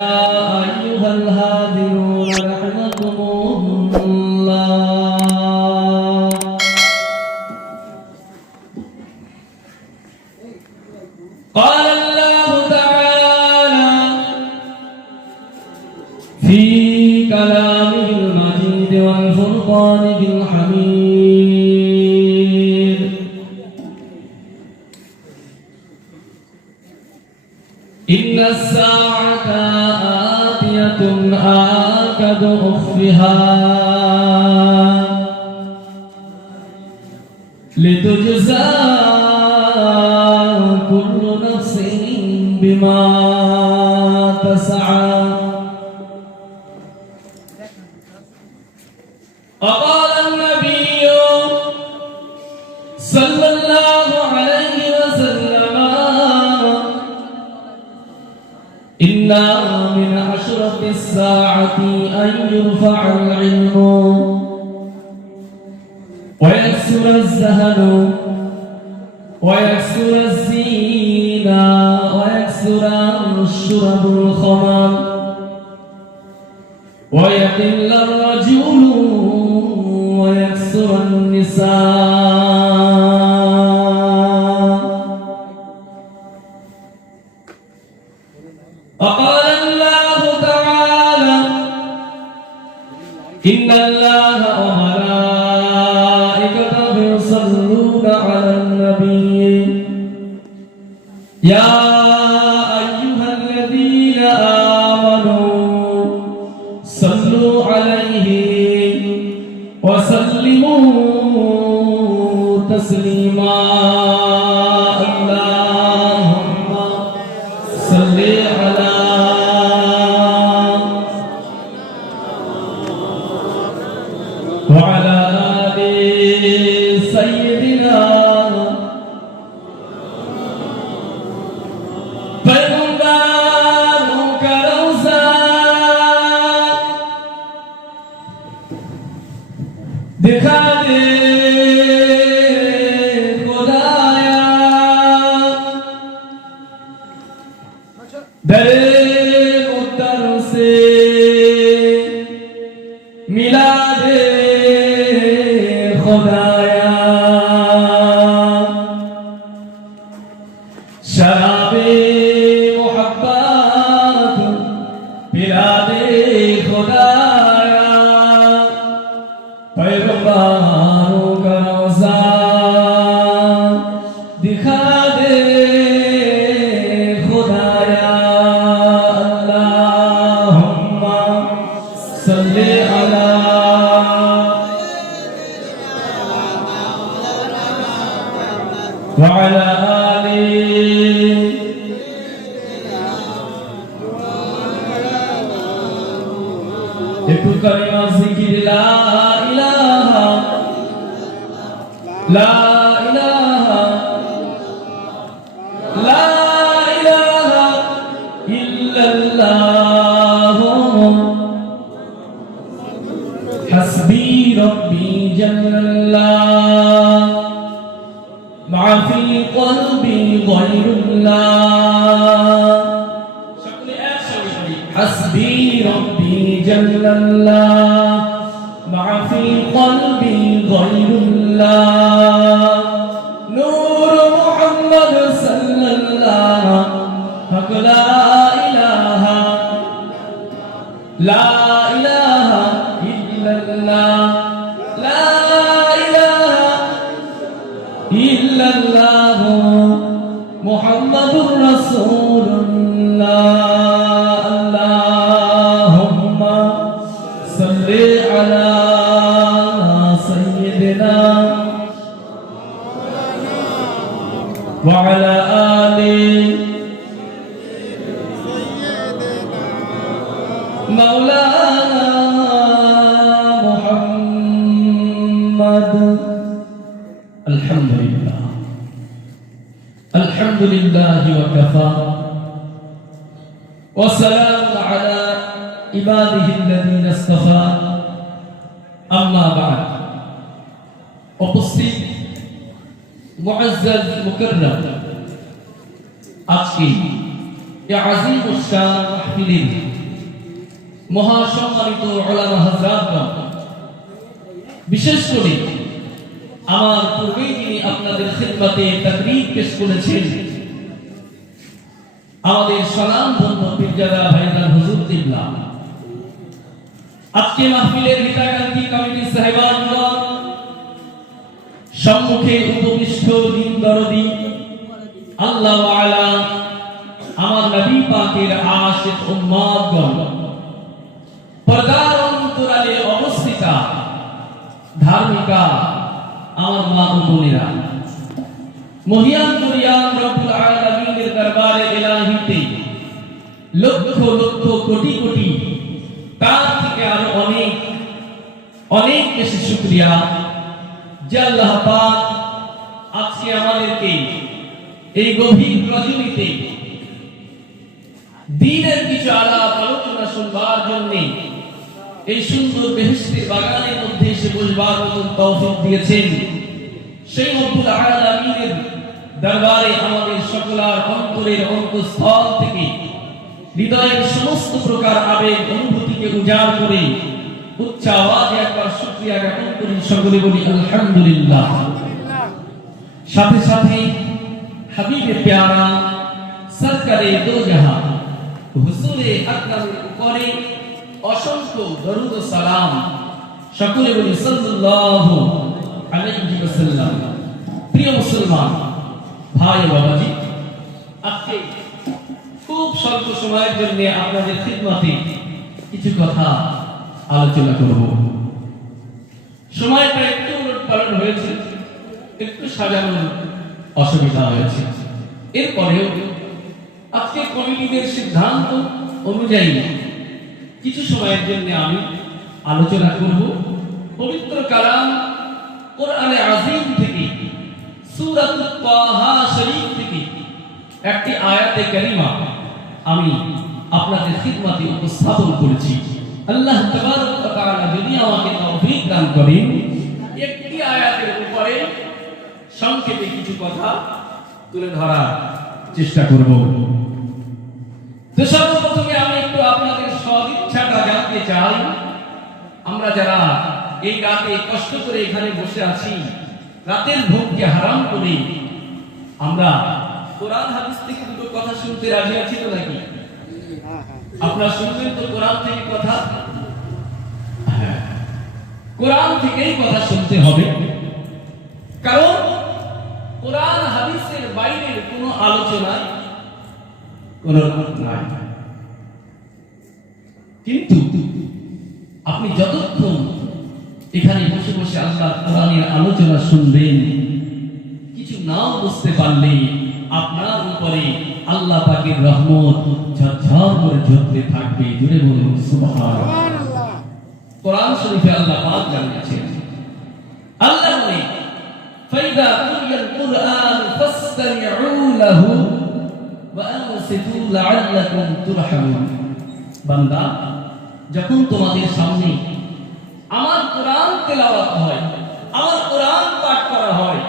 أيها الهادرون رحمكم الله. قال الله تعالى في كلامه المجيد والفرقان الحميد: إن الساعة آتية آكد أخفها لتجزى كل نفس بما تسعى. وقال النبي صلى الله عليه وسلم: إن من أشرف الساعة أن يرفع العلم ويكسر الزهد ويكسر الزينة ويكسر الشرب الخمر ويقل الرجل ويكسر النساء. وقال الله تعالى: إن الله وملائكته يصلون على النبي يا أيها الذين آمنوا صلوا عليه وسلموا تسليما. اللهم صل على وعلى آل سيدنا पैगंबरों का रोज़ा दिखा दे खुदाया, दरे उतर से मिला दे खुदाया, शराबे मोहब्बत पिला दे खुदाया, पैगंबरों का रोज़ा दिखा दे खुदाया। अल्लाहुम्मा सल्ली अला وعلى آله একটু কালিমা জিকির লা ইলাহা লা ইলাহা লা ইলাহা ইল্লাল্লাহ হাসবি রব্বি জাল্লাল্লাহ মা ফি কলবি গায়রুল্লাহ। সকলে একসাথে পড়ি: হাসবি রব্বি জাল্লাল্লাহ মা ফি কলবি গায়রুল্লাহ। নূর মুহাম্মদ সাল্লাল্লাহ হক লা ইলাহা লা ইলাহা ইল্লাল্লাহ লা ইলাহা ইল্লাল্লাহ মুহাম্মাদুর রাসূলুল্লাহ। আল্লাহুম্মা সাল্লি আলা সাইয়্যিদিনা ওয়া আলা আলি মাওলানা মুহাম্মদ। আলহামদুলিল্লাহ আলহামদুলিল্লাহ ওয়া কাফা ওয়া সালামুন আলা ইবাদিহিল্লাযীনা ইসতাফা। আম্মা বা'দ। উপস্থিত মুআজ্জাজ মুকাররম আজকে এই আজিম শান মাহফিলে মহাসম্মানিত উলামা হযরতগণ, বিশেষ করে আমার পূর্বে যিনি আপনাদের খিদমতে তাকরীর পেশ করেছেন, আমাদের সালামধন্য পীরজাদা ভাইজান হুজুর কিবলা, আজকে মাহফিলের হিতাকাঙ্ক্ষী কমিটি সাহেবানগণ, সম্মুখে উপবিষ্ট দিন দরদি আল্লাহ ওয়ালা আমার নবী পাকের আশিক উম্মতগণ, পর্দার অন্তরালে অবস্থিতা ধার্মিকা আমার মা ও বোনেরা, মহিয়ান মরিয়াম রব্বুল আলামিনের দরবারে ইলাহিতে লক্ষ লক্ষ কোটি কোটি তার থেকে আরো অনেক অনেক বেশি শুকরিয়া যে আল্লাহ পাক আজকে আমাদেরকে এই গভীর রজনীতে দ্বীনের কিছু আলাপ আলোচনা শুনবার জন্য এই সুন্দর বেহেশতের বাগানের মধ্যে এসে বসবার মতন তৌফিক দিয়েছেন। সেই রব্বুল আলামিনের দরবারে আমাদের সকলের অন্তরের অন্তঃস্থল থেকে হৃদয়ের সমস্ত প্রকার আবেগ অনুভূতিকে উজাড় করে উচ্চ আওয়াজে একবার শুকরিয়া জ্ঞাপন করি, সকলে বলি আলহামদুলিল্লাহ। সাথে সাথে হাবিবে প্যারা সরকারে দো জাহান হুজুরে আকরামের উপরে অসংখ্য দরুদ ও সালাম, সকলে বলি সাল্লাল্লাহু আলাইহি ওয়াসাল্লাম। প্রিয় মুসলমান ভাই বাবাজি, আজকে খুব স্বল্প সময়ের জন্য আপনাদের খিদমতে কিছু কথা আলোচনা করব। সময়টা একটু উলটপালট হয়েছে, একটু সাজানোর অসুবিধা হয়েছে, এরপরেও আজকে কমিটিদের সিদ্ধান্ত অনুযায়ী কিছু সময়ের জন্য আমি আলোচনা করব পবিত্র কালাম কোরআনে আযীম থেকে সূরাতুত তাহা শরীফ থেকে একটি আয়াতে কারিমা আমি আপনাদের খিদমতে উপস্থাপন করেছি। আল্লাহ তাবারক ওয়া তাআলা যদি আমাকে তৌফিক দান করেন, একটি আয়াতের উপরে সংক্ষেপে কিছু কথা তুলে ধরার চেষ্টা করব। তো সর্বপ্রথমে আমি একটু আপনাদের সদিচ্ছাটা জানতে চাই। আমরা যারা এই রাতে কষ্ট করে এখানে বসে আছি, রাতের ভোগকে হারাম করে আমরা কোরআন হাদিস থেকে দুটো কথা শুনতে রাজি আছি তো নাকি? আপনারা শুনবেন তো কোরআন থেকে কথা? হ্যাঁ, কোরআন থেকেই কথা শুনতে হবে, কারণ কোরআন হাদিসের বাইরের কোনো আলোচনায় কোনো নাই। কিন্তু আপনি যতক্ষণ এখানে বসে বসে আল্লাহর কোরআনের আলোচনা শুনবেন, কিছু নাও বুঝতে পারলে আপনার উপরে আল্লাহ পাকের রহমত ঝরঝর করে ঝরতে থাকবে। জুড়ে বলুন সুবহানাল্লাহ। কোরআন শরীফে আল্লাহ পাক জানিয়েছেন, আল্লাহ বলেন ফাইদা কুরিয়াল কুরআন ফাসতামিউ লাহু ওয়া আনসিতু লাআল্লাকুম তুরহামুন। বান্দা, যখন তোমাদের সামনে আমার কোরআন তেলাওয়াত হয়, আমার কোরআন পাঠ করা হয়,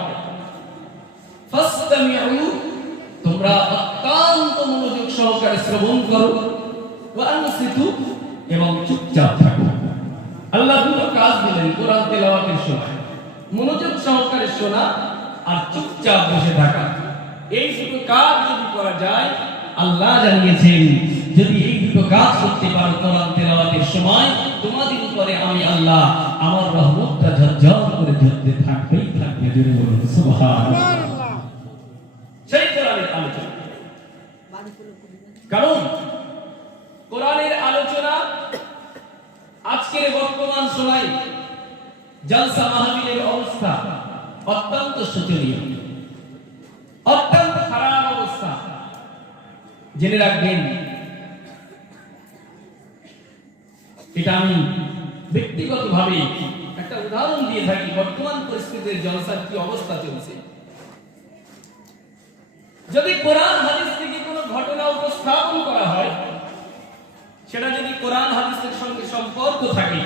ফাসতামিউ, তোমরা অত্যন্ত মনোযোগ সহকারে শ্রবণ করো, ওয়া আনসিতু, এবং চুপচাপ থাকো। আল্লাহ দুটো কাজ দিলেন কোরআন তেলাওয়াতের সময়, মনোযোগ সহকারে শোনা আর চুপচাপ বসে থাকা। এই দুটো কাজ যদি করা যায়, আল্লাহ জানিয়েছেন যদি এই দুটো কাজ করতে পারো কোরআন তেলাওয়াতের সময়, তোমাদের উপরে আমি আল্লাহ আমার রহমতটা ঝরঝর করে ঝরতে থাকবেই থাকবে। জোরে বলুন সুবহানাল্লাহ। সেই কোরআনের আলোচনা, কারণ কোরআনের আলোচনা আজকের বর্তমান সময়ে জলসা মাহফিলের অবস্থা অত্যন্ত শোচনীয়, অত্যন্ত খারাপ অবস্থা। জেনে রাখবেন, এটা আমি ব্যক্তিগতভাবে একটা উদাহরণ দিয়ে থাকি। বর্তমান পরিস্থিতির জলসার কি অবস্থা চলছে, যদি কোরআন হাদিস থেকে কোনো ঘটনা উপস্থাপন করা হয়, সেটা যদি কোরআন হাদিসের সঙ্গে সম্পর্ক থাকে,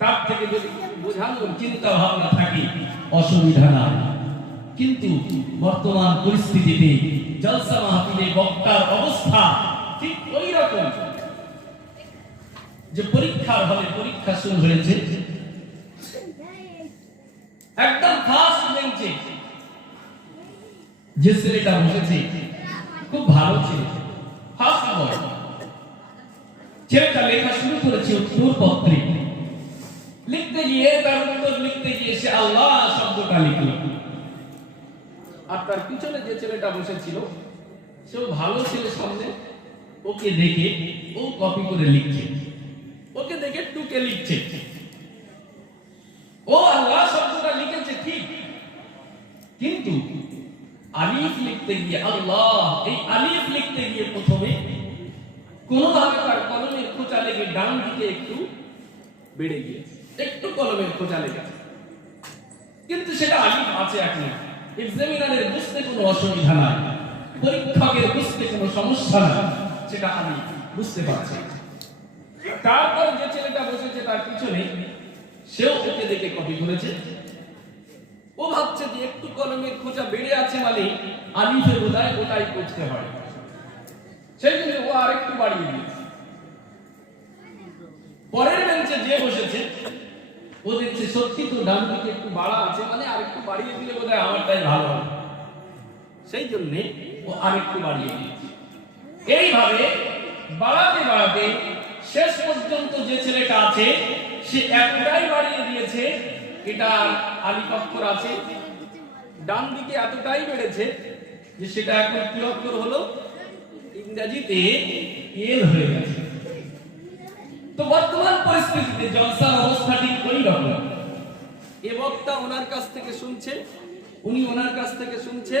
তার থেকে যদি বোঝানোর চিন্তা ভাবনা থাকে, অসুবিধা নাই। কিন্তু বর্তমান পরিস্থিতিতে জলসা মাহফিলে বক্তার অবস্থা ঠিক ওই রকম। যে পরীক্ষার হলে পরীক্ষা শুরু হয়েছে, একদম ফার্স্ট বেঞ্চে যে ছেলেটা বসেছে খুব ভালো ছিল, ফার্স্ট বয়। ছেলেটা লেখা শুরু করেছে উত্তরপত্রে। লিখতে গিয়ে তার উত্তর লিখতে গিয়ে সে আল্লাহ শব্দটা লিখল। আর তার পিছনে যে ছেলেটা বসেছিল সেও ভালো ছেলে, সামনে ওকে দেখে ও কপি করে লিখছে, ওকে দেখে টুকে লিখছে। ও আল্লাহ শব্দটা লিখেছে ঠিক, কিন্তু আলিফ লিখতে গিয়ে আল্লাহ, এই আলিফ লিখতে গিয়ে প্রথমে কোনোভাবে তার কলমের খোঁচা লেগে ডান দিকে একটু বেড়ে গিয়েছে, একটু কলমের খোঁচা লেগেছে, কিন্তু সেটা আলিফ আছে এখন। এক্সামিনারের বুঝতে কোনো অসুবিধা নাই, পরীক্ষকের বুঝতে কোনো সমস্যা নাই, সেটা আমি বুঝতে পারছি। তারপর যে ছেলেটা বসেছে তার পিছনে, সেও ওকে দেখে কপি করেছে। ও ভাবছে যে একটু কলমের খোঁচা বেড়ে আছে মানে আলিফে বোধহয় ওটাই করতে হয়, সেই জন্য ও আরেকটু বাড়িয়ে দিয়েছে। পরের বেঞ্চে যে বসেছে ও দেখছে সত্যি তো ডান দিকে একটু বাড়া আছে, মানে আরেকটু বাড়িয়ে দিলে বোধহয় আমারটাই ভালো হবে, সেই জন্য ও আরেকটু বাড়িয়ে দিয়েছে। এইভাবে বাড়াতে বাড়াতে শেষ পর্যন্ত যে ছেলেটা আছে সে এতটাই বাড়িয়ে দিয়েছে, এটা আলিফ অক্ষর আছে, ডান দিকে এতটাই বেড়েছে যে সেটা এখন কি অক্ষর হলো, ইংরেজিতে এল হয়ে গেছে। তো বর্তমান পরিস্থিতিতে জলসার অবস্থা ঠিক ওই রকম। এ বক্তা ওনার কাছ থেকে শুনছে, উনি ওনার কাছ থেকে শুনছে,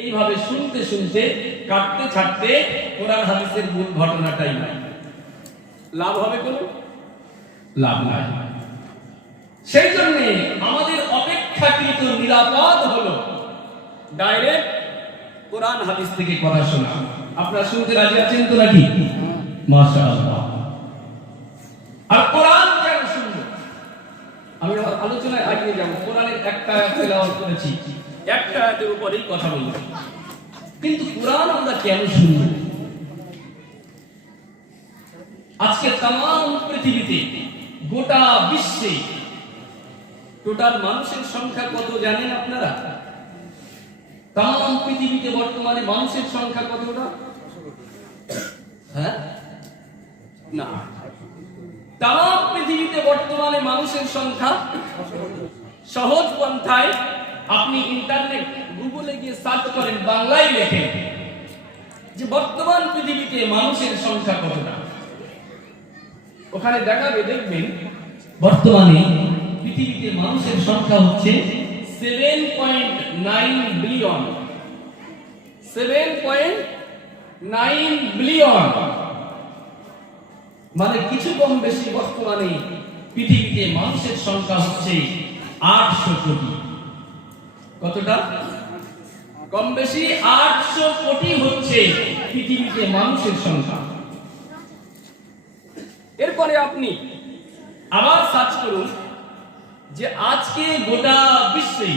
এইভাবে শুনতে শুনতে কাটতে ছাড়তে কোরআন হাদিসের মূল ঘটনাটাই নাই। লাভ হবে কোনো? লাভ নাই। সেই জন্য আমাদের অপেক্ষাকৃত নিরাপদ হলো ডাইরেক্ট কোরআন হাদিস থেকে কথা শোনা। আপনারা শুনতে রাজি আছেন তো নাকি? মাশাআল্লাহ। আর কোরআন কেন শুনবো? আমি আলোচনায় এগিয়ে যাব। কোরআনের একটা আয়াত তেলাওয়াত করেছি, একটা আয়াতের উপরেই কথা বলবো, কিন্তু কোরআন আমরা কেন শুনবো? আজকে तमाम পৃথিবীতে, গোটা বিশ্বে টোটাল মানুষের সংখ্যা কত জানেন আপনারা? तमाम পৃথিবীতে বর্তমানে মানুষের সংখ্যা কতটা? হ্যাঁ না, तमाम পৃথিবীতে বর্তমানে মানুষের সংখ্যা, সহজ পন্থায় আপনি ইন্টারনেট গুগলে গিয়ে সার্চ করেন, বাংলায় লেখেন যে বর্তমান পৃথিবীতে মানুষের সংখ্যা কতটা, ওখানে দেখাবে, দেখবেন বর্তমানে পৃথিবীতে মানুষের সংখ্যা হচ্ছে 7.9 বিলিয়ন। 7.9 বিলিয়ন মানে কিছু কম বেশি বর্তমানে পৃথিবীতে মানুষের সংখ্যা হচ্ছে 800 কোটি। কতটা? কম বেশি 800 কোটি হচ্ছে পৃথিবীতে মানুষের সংখ্যা। এরপরে আপনি আবার সার্চ করুন যে আজকে গোটা বিশ্বে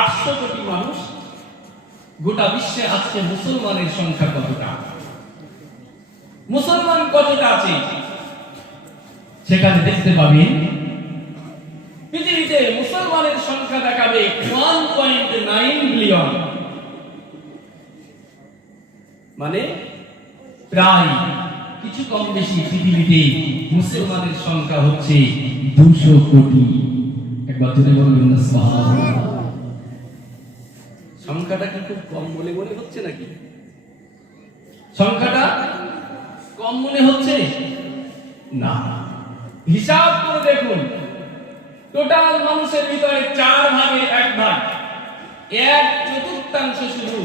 800 কোটি মানুষ, গোটা বিশ্বে আজকে মুসলমানের সংখ্যা কতটা, মুসলমান কতটা আছে, সেখানে দেখতে পাবেন পৃথিবীতে মুসলমানের সংখ্যা দেখাবে 1.9 বিলিয়ন, মানে প্রায় কিছু কম বেশি পৃথিবীতে মুসলমানের সংখ্যা হচ্ছে 200 কোটি। একবার যদি বলবেন না সুবহানাল্লাহ। সংখ্যাটা কি খুব কম বলে মনে হচ্ছে নাকি? সংখ্যাটা কম মনে হচ্ছে না। হিসাব করে দেখুন, টোটাল মানুষের ভিতরে 4 ভাগের 1 ভাগ, 1/4 শুধু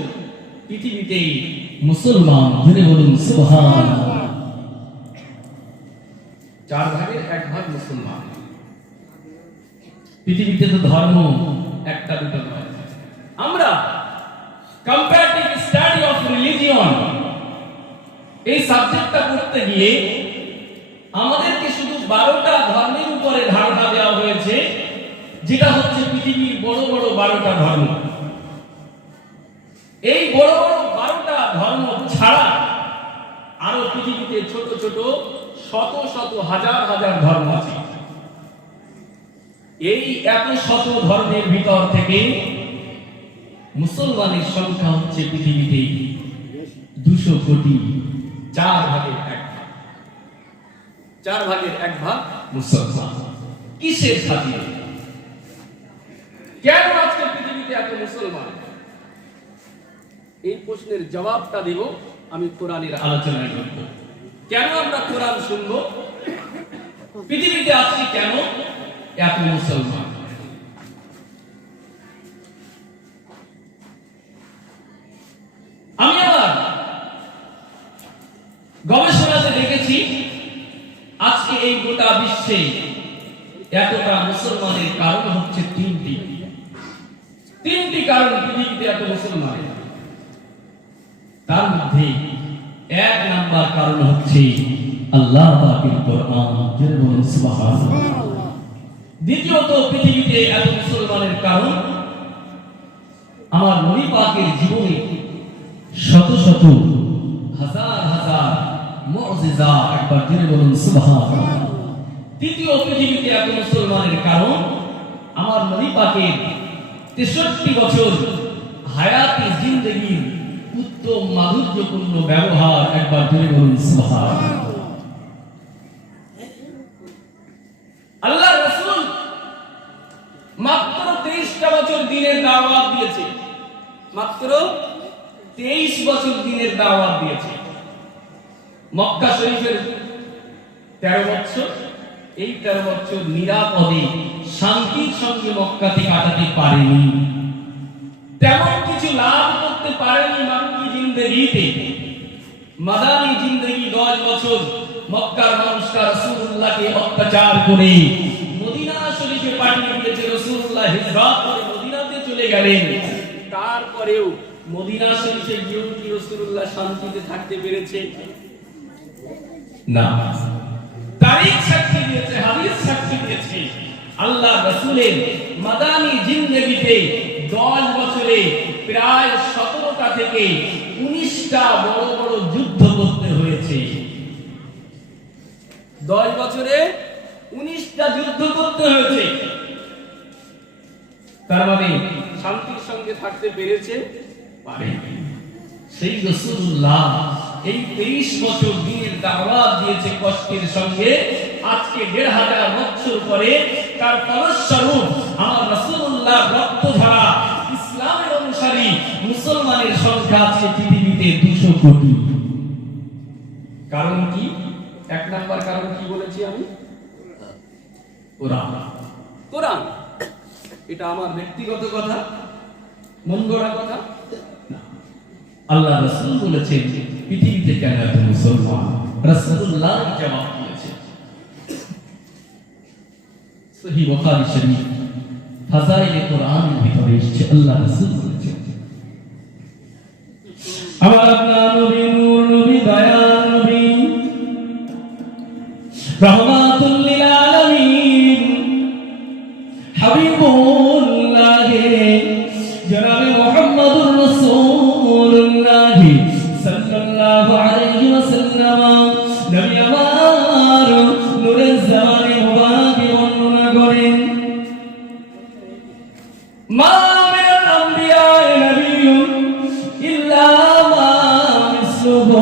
পৃথিবীতে মুসলমান। ধরে বলুন সুবহানাল্লাহ। 4 ভাগের 1 ভাগ মুসলমান। পৃথিবীতে তো ধর্ম একটা দুটো নয়। আমরা কম্পারেটিভ স্টাডি অফ রিলিজিয়ন এই সাবজেক্টটা পড়তে গিয়ে আমাদেরকে শুধু 12টা ধর্মের উপরে ধারণা দেওয়া হয়েছে, যেটা হচ্ছে পৃথিবীর বড় বড় 12টা ধর্ম। এই বড় বড় 12টা ধর্ম ছাড়া আরো পৃথিবীতে ছোট ছোট শত শত হাজার হাজার ধর্ম আছে। এই এত শত ধর্মের ভিতর থেকে মুসলমানের সংখ্যা হচ্ছে পৃথিবীতে 200 কোটি, 4 ভাগের 1 ভাগ। 4 ভাগের 1 ভাগ মুসলমান। কিসের খাতিরে? কেন আজকে পৃথিবীতে এত মুসলমান? এই প্রশ্নের জবাবটা দেব আমি কোরআনের আলোচনায় করব। কেন আমরা কোরআন শুনব? পৃথিবীতে আজকে কেন এত মুসলমান? আমি আবার গবেষণাতে দেখেছি আজকে এই গোটা বিশ্বে এতটা মুসলমানের কারণ হচ্ছে তিনটি কারণ পৃথিবীতে এত মুসলমান। তার মধ্যে 1 নাম্বার কারণ হচ্ছে আল্লাহ পাকের কোরআন, জোরে বলুন সুবহানাল্লাহ। দ্বিতীয়ত পৃথিবীতে এত মুসলমানের কারণ আমার নবী পাকের জীবনে শত শত হাজার হাজার মুজিজা, একবার জোরে বলুন সুবহানাল্লাহ। তৃতীয় পৃথিবীতে এত মুসলমানের কারণ আমার নবী পাকের 63 বছর হায়াতে জিন্দেগির উত্তম মাধুর্যপূর্ণ ব্যবহার, একবার জোরে বলুন সুবহানাল্লাহ। আল্লাহ রাসূল মাত্র 23টা বছর দ্বীনের দাওয়াত দিয়েছে, মাত্র 23 বছর দ্বীনের দাওয়াত দিয়েছে। মক্কা শরীফের 13 বছর, এই 13 বছর নিরাপদে শান্তির সঙ্গে মক্কাতে কাটাতে পারেনি, তেমন কিছু লাভ করতে পারেনি মাক্কি জিন্দেগিতে। মাদানী জিন্দেগি 10 বছর মক্কার মানুষরা রাসূলুল্লাহকে অত্যাচার করে মদিনা শরীফে পাঠিয়ে দিয়েছে। রাসূলুল্লাহ হিজরত করে মদিনাতে চলে গেলেন। তারপরেও মদিনা শরীফে গিয়েও কি রাসূলুল্লাহ শান্তিতে থাকতে পেরেছে? না। তারিখ সাক্ষী দিয়েছে, হাদিস সাক্ষী দিয়েছে, আল্লাহ রাসূলের মাদানী জিন্দেগিতে 10 বছরে প্রায় 17টা থেকে 19টা বড় বড় যুদ্ধ করতে হয়েছে। 10 বছরে 19টা যুদ্ধ করতে হয়েছে। তার মানে শান্তির সঙ্গে থাকতে পেরেছে? পারেনি। সেই রাসূলুল্লাহ এই 23 বছর দ্বীনের দাওয়াত দিয়েছে কষ্টের সঙ্গে। আজকে 1500 বছর পরে তার ফলস্বরূপ আমার রাসূলুল্লাহ রক্তধারা ইসলামের অনুসারী মুসলমানের সংখ্যা আছে পৃথিবীতে 200 কোটি। কারণ কি? 1 নাম্বার কারণ কি বলেছি আমি? কোরআন। কোরআন এটা আমার ব্যক্তিগত কথা, মন গড়া কথা না। আল্লাহ রাসূল বলেছেন পৃথিবীতে কেন এত মুসলমান? রাসূলুল্লাহ জবাব দিয়েছেন। সহিহ বুখারী শরীফ ফাজাইলে কোরআনের ভিতরে এসেছে, আল্লাহ রাসূল বলেছেন আমার আপনার নবী, নূর নবী, দয়ার নবী, রাহমাতুল লিল আলামিন, হাবিবুল্লাহ জনাবে মুহাম্মদুর রাসূলুল্লাহ সাল্লাল্লাহু আলাইহি ওয়াসাল্লাম নবী আমার নূরের জামানে মুবারক বর্ণনা করেন মা মিনাল আমবিয়া নবিয়্যুন ইল্লা মা মিসলুহু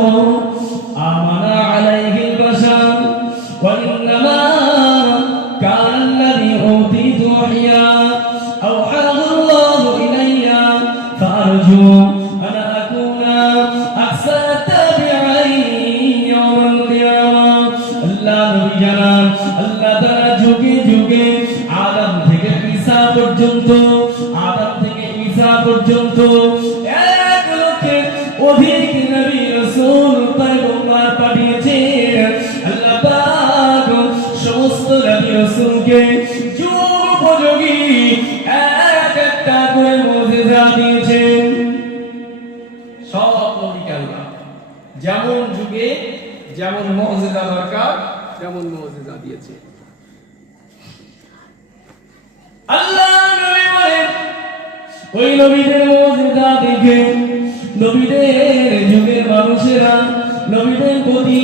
আমানা আলাইহিল বাশার ওয়া ইন্নামা কানা আল্লাযী উতিতু ইহয়া আওহাহু আল্লাহু ইলাইয়া ফারজু আনা আকুনা আকসার তাবিঈন ইয়াউমাল কিয়ামাহ। আল্লাহ নবী জানান আল্লাহ তাআলা যুগে যুগে আদম থেকে ঈসা পর্যন্ত, আদম থেকে ঈসা পর্যন্ত 1 লক্ষের অধিক নবী রাসূল পয়গম্বর পাঠিয়েছেন। আল্লাহ পাক সমস্ত নবী রাসূলকে যুগ উপযোগী এক একটা করে মুজিজা দিয়েছেন। সব নবীকে আল্লাহ যেমন যুগে যেমন মুজিজা দরকার তেমন মুজিজা দিয়েছে। আল্লাহ নবী বলেন ওই নবীদের মুজিজা দেখে নবীদের যুগের মানুষেরা নবীদের প্রতি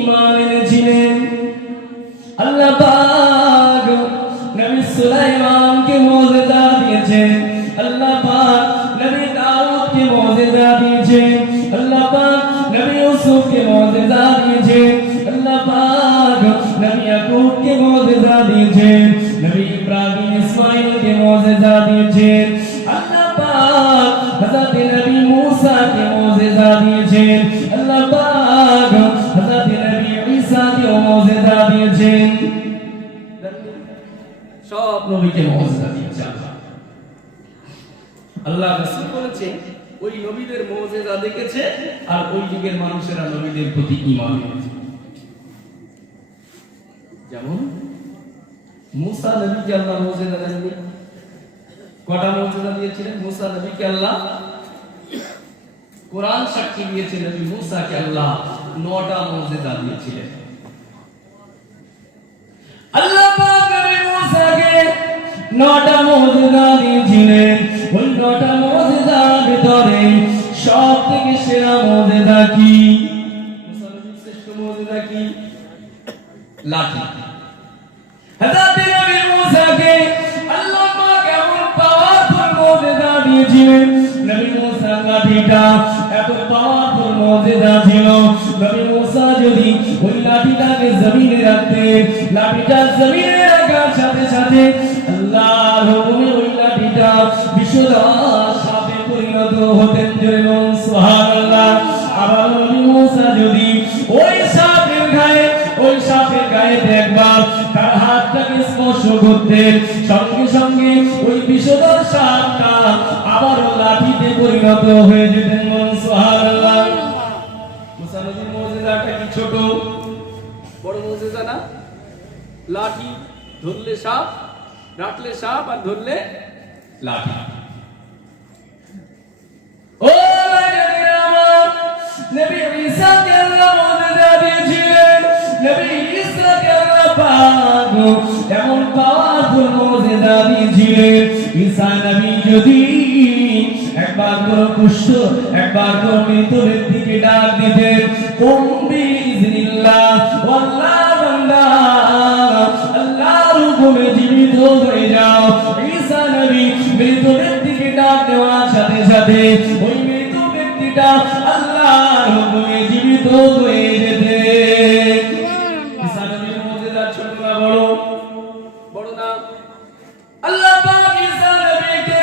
ঈমান এনেছিলেন। পাক নবী সুলাইমানকে মুজিজা দিয়েছেন, আল্লাহ পাক নবী দাউদকে মুজিজা দিয়েছেন, আল্লাহ পাক নবী ইউসুফকে মুজিজা দিয়েছেন, আল্লাহ পাক নবী ইয়াকুবকে মুজিজা দিয়েছেন, নবী ইব্রাহিম ইসমাঈলকে মুজিজা দিয়েছেন, আল্লাহ পাক হযরত নবী মূসাকে মুজিজা দিয়েছেন, আল্লাহ পাক হযরত নবী ঈসাকে মুজিজা দিয়েছেন। সব নবীকে মুজিজা দিয়েছেন আল্লাহ। রাসূল বলেছেন ওই নবীদের মুজিজা দেখেছে আর ওই যুগের মানুষেরা নবীদের প্রতি ঈমান এনেছে। যেমন মুসা নবীকে আল্লাহ মুজিজা দেননি, কটা মুজিজা দিয়েছিলেন মুসা নবীকে আল্লাহ? কোরআন সাক্ষী দিয়েছে নবী মুসাকে আল্লাহ 9টা মুজিজা দিয়েছিলেন। আল্লাহ পাক নবী মুসাকে 9টা মুজিজা দিয়েছিলেন। ওই 9টা মুজিজার ভিতরে সবথেকে সেরা মুজিজা কি? মুসা নবীর শ্রেষ্ঠ মুজিজা কি? লাঠি। হযরত নবী মুসাকে আল্লাহ পাক এমন পাওয়ারফুল মুজিজা দিয়েছিলেন, নবী মুসা লাঠিটা এত পাওয়ারফুল মুজিজা ছিল, নবী মুসা যদি ওই লাঠিটাকে জমিনে রাখতেন, লাঠিটা জমিনে রাখার সাথে সাথে আল্লাহর হুকুমে ওই লাঠিটা বিষধর সাপে পরিণত হতেন। জয় বলুন সুবহানাল্লাহ। আবার নবী মুসা যদি ওই সাপের গায়ে একবার তার হাতটাকে স্পর্শ করতেন, সঙ্গে সঙ্গে ওই বিষধর সাপটা আবারও লাঠিতে পরিণত হয়ে যেতেন। বলুন সুবহানাল্লাহ। মুসা নবীর মুজিজাটা কি ছোট? বড় মুজিজা না? লাঠি ধরলে সাপ, রাখলে সাপ, আর ধরলে লাঠি। ও আমার নবী ঈসাকে আল্লাহ মুজিজা দিয়েছিলেন, নবী ঈসাকে আল্লাহ পাক এমন পাওয়ারফুল মুজিজা দিয়েছিলেন। ঈসা নবী যদি একবার কোন কুষ্ঠ, একবার কোন মৃত ব্যক্তিকে ডাক দিতেন, কুম বিইজনিল্লাহ, ওয়াল্লাহ বান্দা আল্লাহর হুকুমে জীবিত হয়ে যাও। ঈসা নবী মৃত ব্যক্তিকে ডাক দেওয়ার সাথে সাথে ওই মৃত ব্যক্তিটা আল্লাহর হুকুমে জীবিত হয়ে যেতেন। ঈসা নবীর মুজিজা ছোট না বড়? বড় না? আল্লাহ পাক ঈসা নবীকে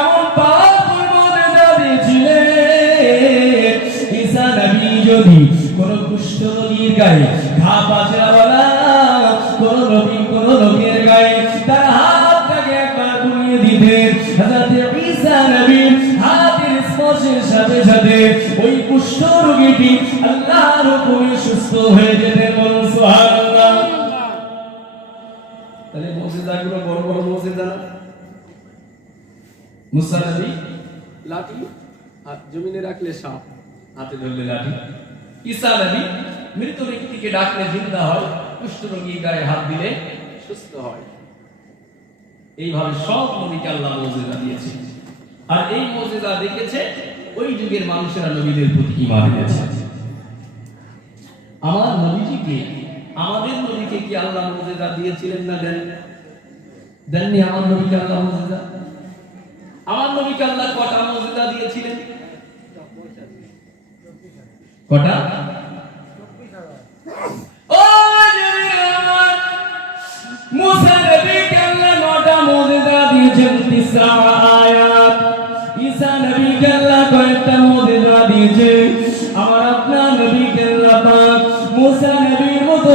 এমন পাওয়ারফুল মুজিজা দিয়েছিলেন, ঈসা নবী যদি কোন কুষ্ঠ রোগীর গায়ে ঘা পাচড়াওয়ালা কোন লোকের গায়ে তার হাতটাকে একবার ঘুরিয়ে দিতেন, হযরত ঈসা নবী হাতের স্পর্শের সাথে সাথে ওই কুষ্ঠ রোগীটি আল্লাহর হুকুমে সুস্থ হয়ে যেতেন। বলুন সুবহানাল্লাহ। তাহলে মুজিজাগুলো বড় বড় মুজিজা না? মুসা নবী লাঠি, আর জমিনে রাখলে সাপ, হাতে ধরলে লাঠি। ঈসা নবী মৃত ব্যক্তিকে ডাকলে জিন্দা হয়, কুষ্ঠ রোগীর গায়ে হাত দিলে সুস্থ হয়। এইভাবে সব নবীকে আল্লাহ মুজিজা দিয়েছে, আর এই মুজিজা দেখেছে ওই যুগের মানুষেরা নবীদের প্রতি ঈমান এনেছে। আমার নবীজিকে, আমাদের নবীকে কি আল্লাহ মুজিজা দিয়েছিলেন না দেননি? আমার নবীকে আল্লাহ মুজিজা, আমার নবীকে আল্লাহ কটা মুজিজা দিয়েছিলেন? কটা? ও আমার মুসা নবীকে আল্লাহ 9টা মুজিজা দিয়েছেন, 9 আয়াত। ঈসা নবীকে আল্লাহ কয়েকটা মুজিজা দিয়েছেন। আমার আপনার নবীকে আল্লাহ পাক মুসা নবীর মতো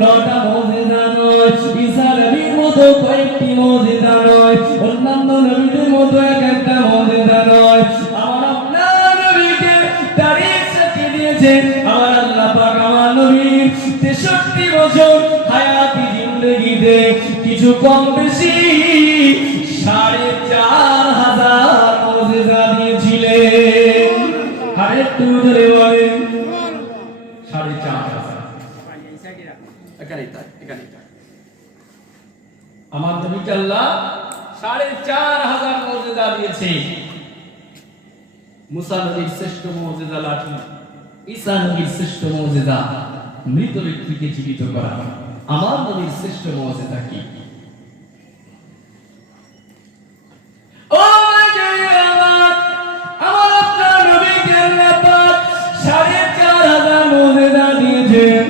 9টা মুজিজা নয়, ঈসা নবীর মতো কয়েকটি মুজিজা নয়, অন্যান্য নবীদের মতো একটা মুজিজা নয়, আমার আপনার নবীকে তারিখ সাজিয়ে দিয়েছেন। আমার আল্লাহ পাক আমার নবীর 63 বছর হায়াতি জিন্দেগিতে কিছু কম বেশি 4500 মুজিজা দিয়েছিলেন। আর একটু ধরে বলেন 4500। আমার নবীকে আল্লাহ 4500 মুজিজা দিয়েছে। মুসা নবীর শ্রেষ্ঠ মুজিজা লাঠি, ঈসা নবীর শ্রেষ্ঠ মুজিজা মৃত ব্যক্তিকে জীবিত করা। আমার নবীর শ্রেষ্ঠ মর্যাদা কি? ও আমার আপনার নবীকে আল্লাহ পাক ৪৫০০ মর্যাদা দিয়েছেন।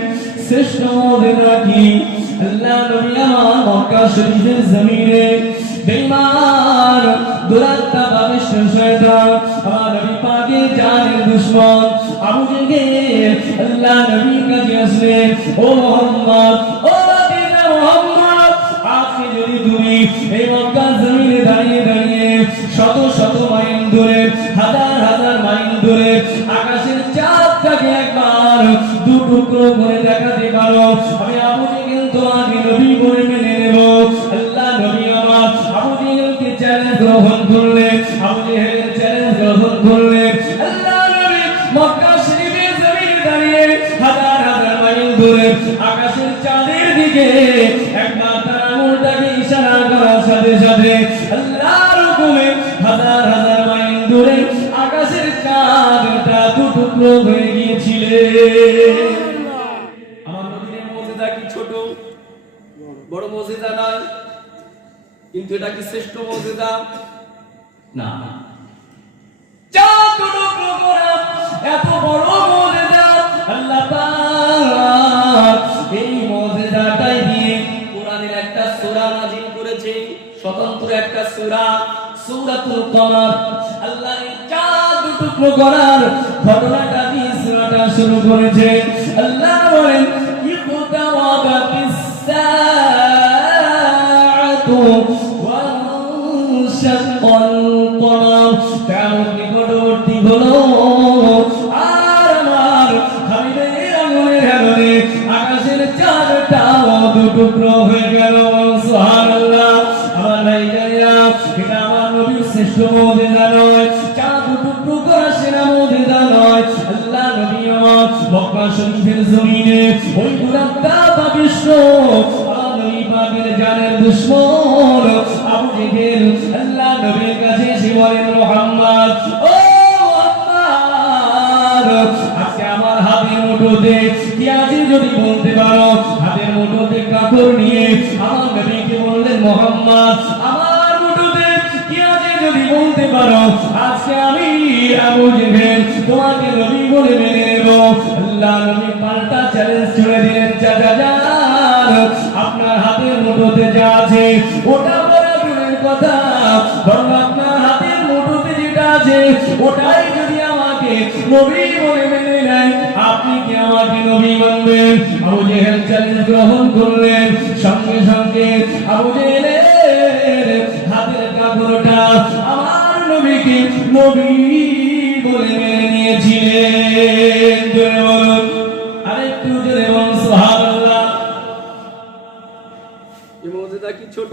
শ্রেষ্ঠ মর্যাদা কি? আল্লাহ নবী আমার মক্কা শরীফের জমিনে বেঈমান দুরাত্মা পাপিষ্ঠ শয়তান আমার নবী পাকের জানের দুশমন আবু জেহেল আল্লাহ নবীর কাছে আসলেন, ও মুহাম্মদ, ও নবীনা মুহাম্মদ, আজকে যদি তুমি এই মক্কা জমিনে দাঁড়িয়ে দাঁড়িয়ে শত শত মাইল দূরে, হাজার হাজার মাইল দূরে আকাশের চাঁদটাকে একবার দু টুকরো করে দেখাতে পারো, আমি আবু জেহেল তোমাকে নবী বলে মেনে নেব। আল্লাহ নবী আমার আবু জেহেলকে চ্যালেঞ্জ গ্রহণ করলেন, আবু জেহেলের চ্যালেঞ্জ গ্রহণ করলেন। আল্লাহ নবী মক্কা শরীফের জমিনে দাঁড়িয়ে হাজার হাজার মাইল দূরে আকাশের চাঁদের দিকে একবার তার আঙুলটাকে ইশারা করার সাথে সাথে আল্লাহর হুকুমে হাজার হাজার মাইল দূরে আকাশের চাঁদটা দু টুকরো হয়ে গিয়েছিল। আমার নবীর মর্যাদা কি ছোট? বড় মর্যাদা নয়, কিন্তু এটা কি শ্রেষ্ঠ মর্যাদা? না। চাঁদ দু টুকরো করা এত বড় মর্যাদা আল্লাহ পাক এই মর্যাদাটাই দিয়ে কোরআনের একটা সূরা নাযিল করেছে, স্বতন্ত্র একটা সূরা, সূরাতুল কমার। আল্লাহ এই চাঁদ দু টুকরো করার ঘটনাটা দিয়ে সূরাটা শুরু করেছে। আল্লাহ বলেন ইকতারাবাতিস সাআতু ওয়া শাক্কাল কমার, কিয়ামত নিকটবর্তী হলো আর আমার হাবিবের আঙুলের হেলনে আকাশের চাঁদটাও দু টুকরো হয়ে গেল। সুবহানাল্লাহ। আমার ভাইজানেরা, এটা আমার নবীর শ্রেষ্ঠ মর্যাদা নয়, চাঁদ দু টুকরো করা সেরা মর্যাদা নয়। আল্লাহ নবী আমার মক্কা শরীফের জমিনে ওই দুরাত্মা পাপিষ্ঠ আমার নবী পাকের জানের দুশমন আবু জেহেল আল্লাহ নবীর কাছে এসে বলেন, মুহাম্মদ, ও মুহাম্মদ, আজকে আমার হাতের মুঠোতে কি আছে যদি বলতে পারো। হাতের মুঠোতে কাপড় নিয়ে আমার নবীকে বললেন, মুহাম্মদ, আমার মুঠোতে কি আছে যদি বলতে পারো, আজকে আমি আবু জেহেল তোমাকে নবী বলে মেনে নেব। আল্লাহ নবী পাল্টা চ্যালেঞ্জ ছুড়ে দিলেন, চাচা যান, আপনার হাতের মুঠোতে যা আছে ওটা বড় দূরের কথা, বরং আপনার হাতের মুঠোতে যেটা আছে ওটাই যদি আমাকে নবী বলে মেনে নেয়, আপনি কি আমাকে নবী মানবেন? আবু জেহেল চ্যালেঞ্জ গ্রহণ করলেন। সঙ্গে সঙ্গে আবু জেহেলের হাতের কাপড়টা আমার নবীকে নবী বলে মেনে নিয়েছিলেন। জোরে বলুন, আরেকটু জোরে বলুন সুবহানাল্লাহ। এই মর্যাদা কি ছোট?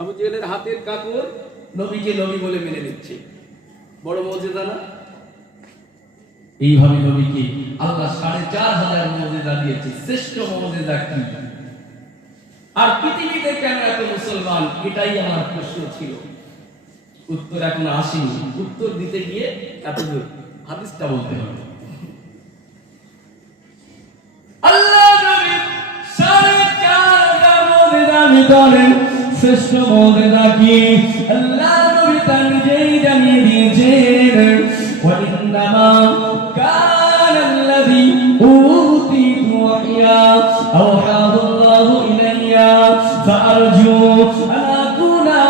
আবু জেহেলের হাতের কাপড় নবীকে নবী বলে মেনে নিচ্ছে, বড় মর্যাদা না? এইভাবে নবীকে আল্লাহ ৪৫০০ মর্যাদা দিয়েছে। শ্রেষ্ঠ মর্যাদা কি? আর পৃথিবীতে কেন এত মুসলমান? এটাই আমার প্রশ্ন ছিল, উত্তর এখন আসেনি। উত্তর দিতে গিয়ে এত দূর হাদিসটা বলতে হবে। আল্লাহ নবী ৪৫০০ মর্যাদা দিলেন। শ্রেষ্ঠ মর্যাদা কি? আল্লাহ নবী তার নিজেই জানিয়ে দিয়েছেন, ওয়াইন্নামা কানাল্লাযী উতীতু ওয়াহিয়া আওহাদাল্লাহু ইলাইয়া ফাআরজু আন আকুনা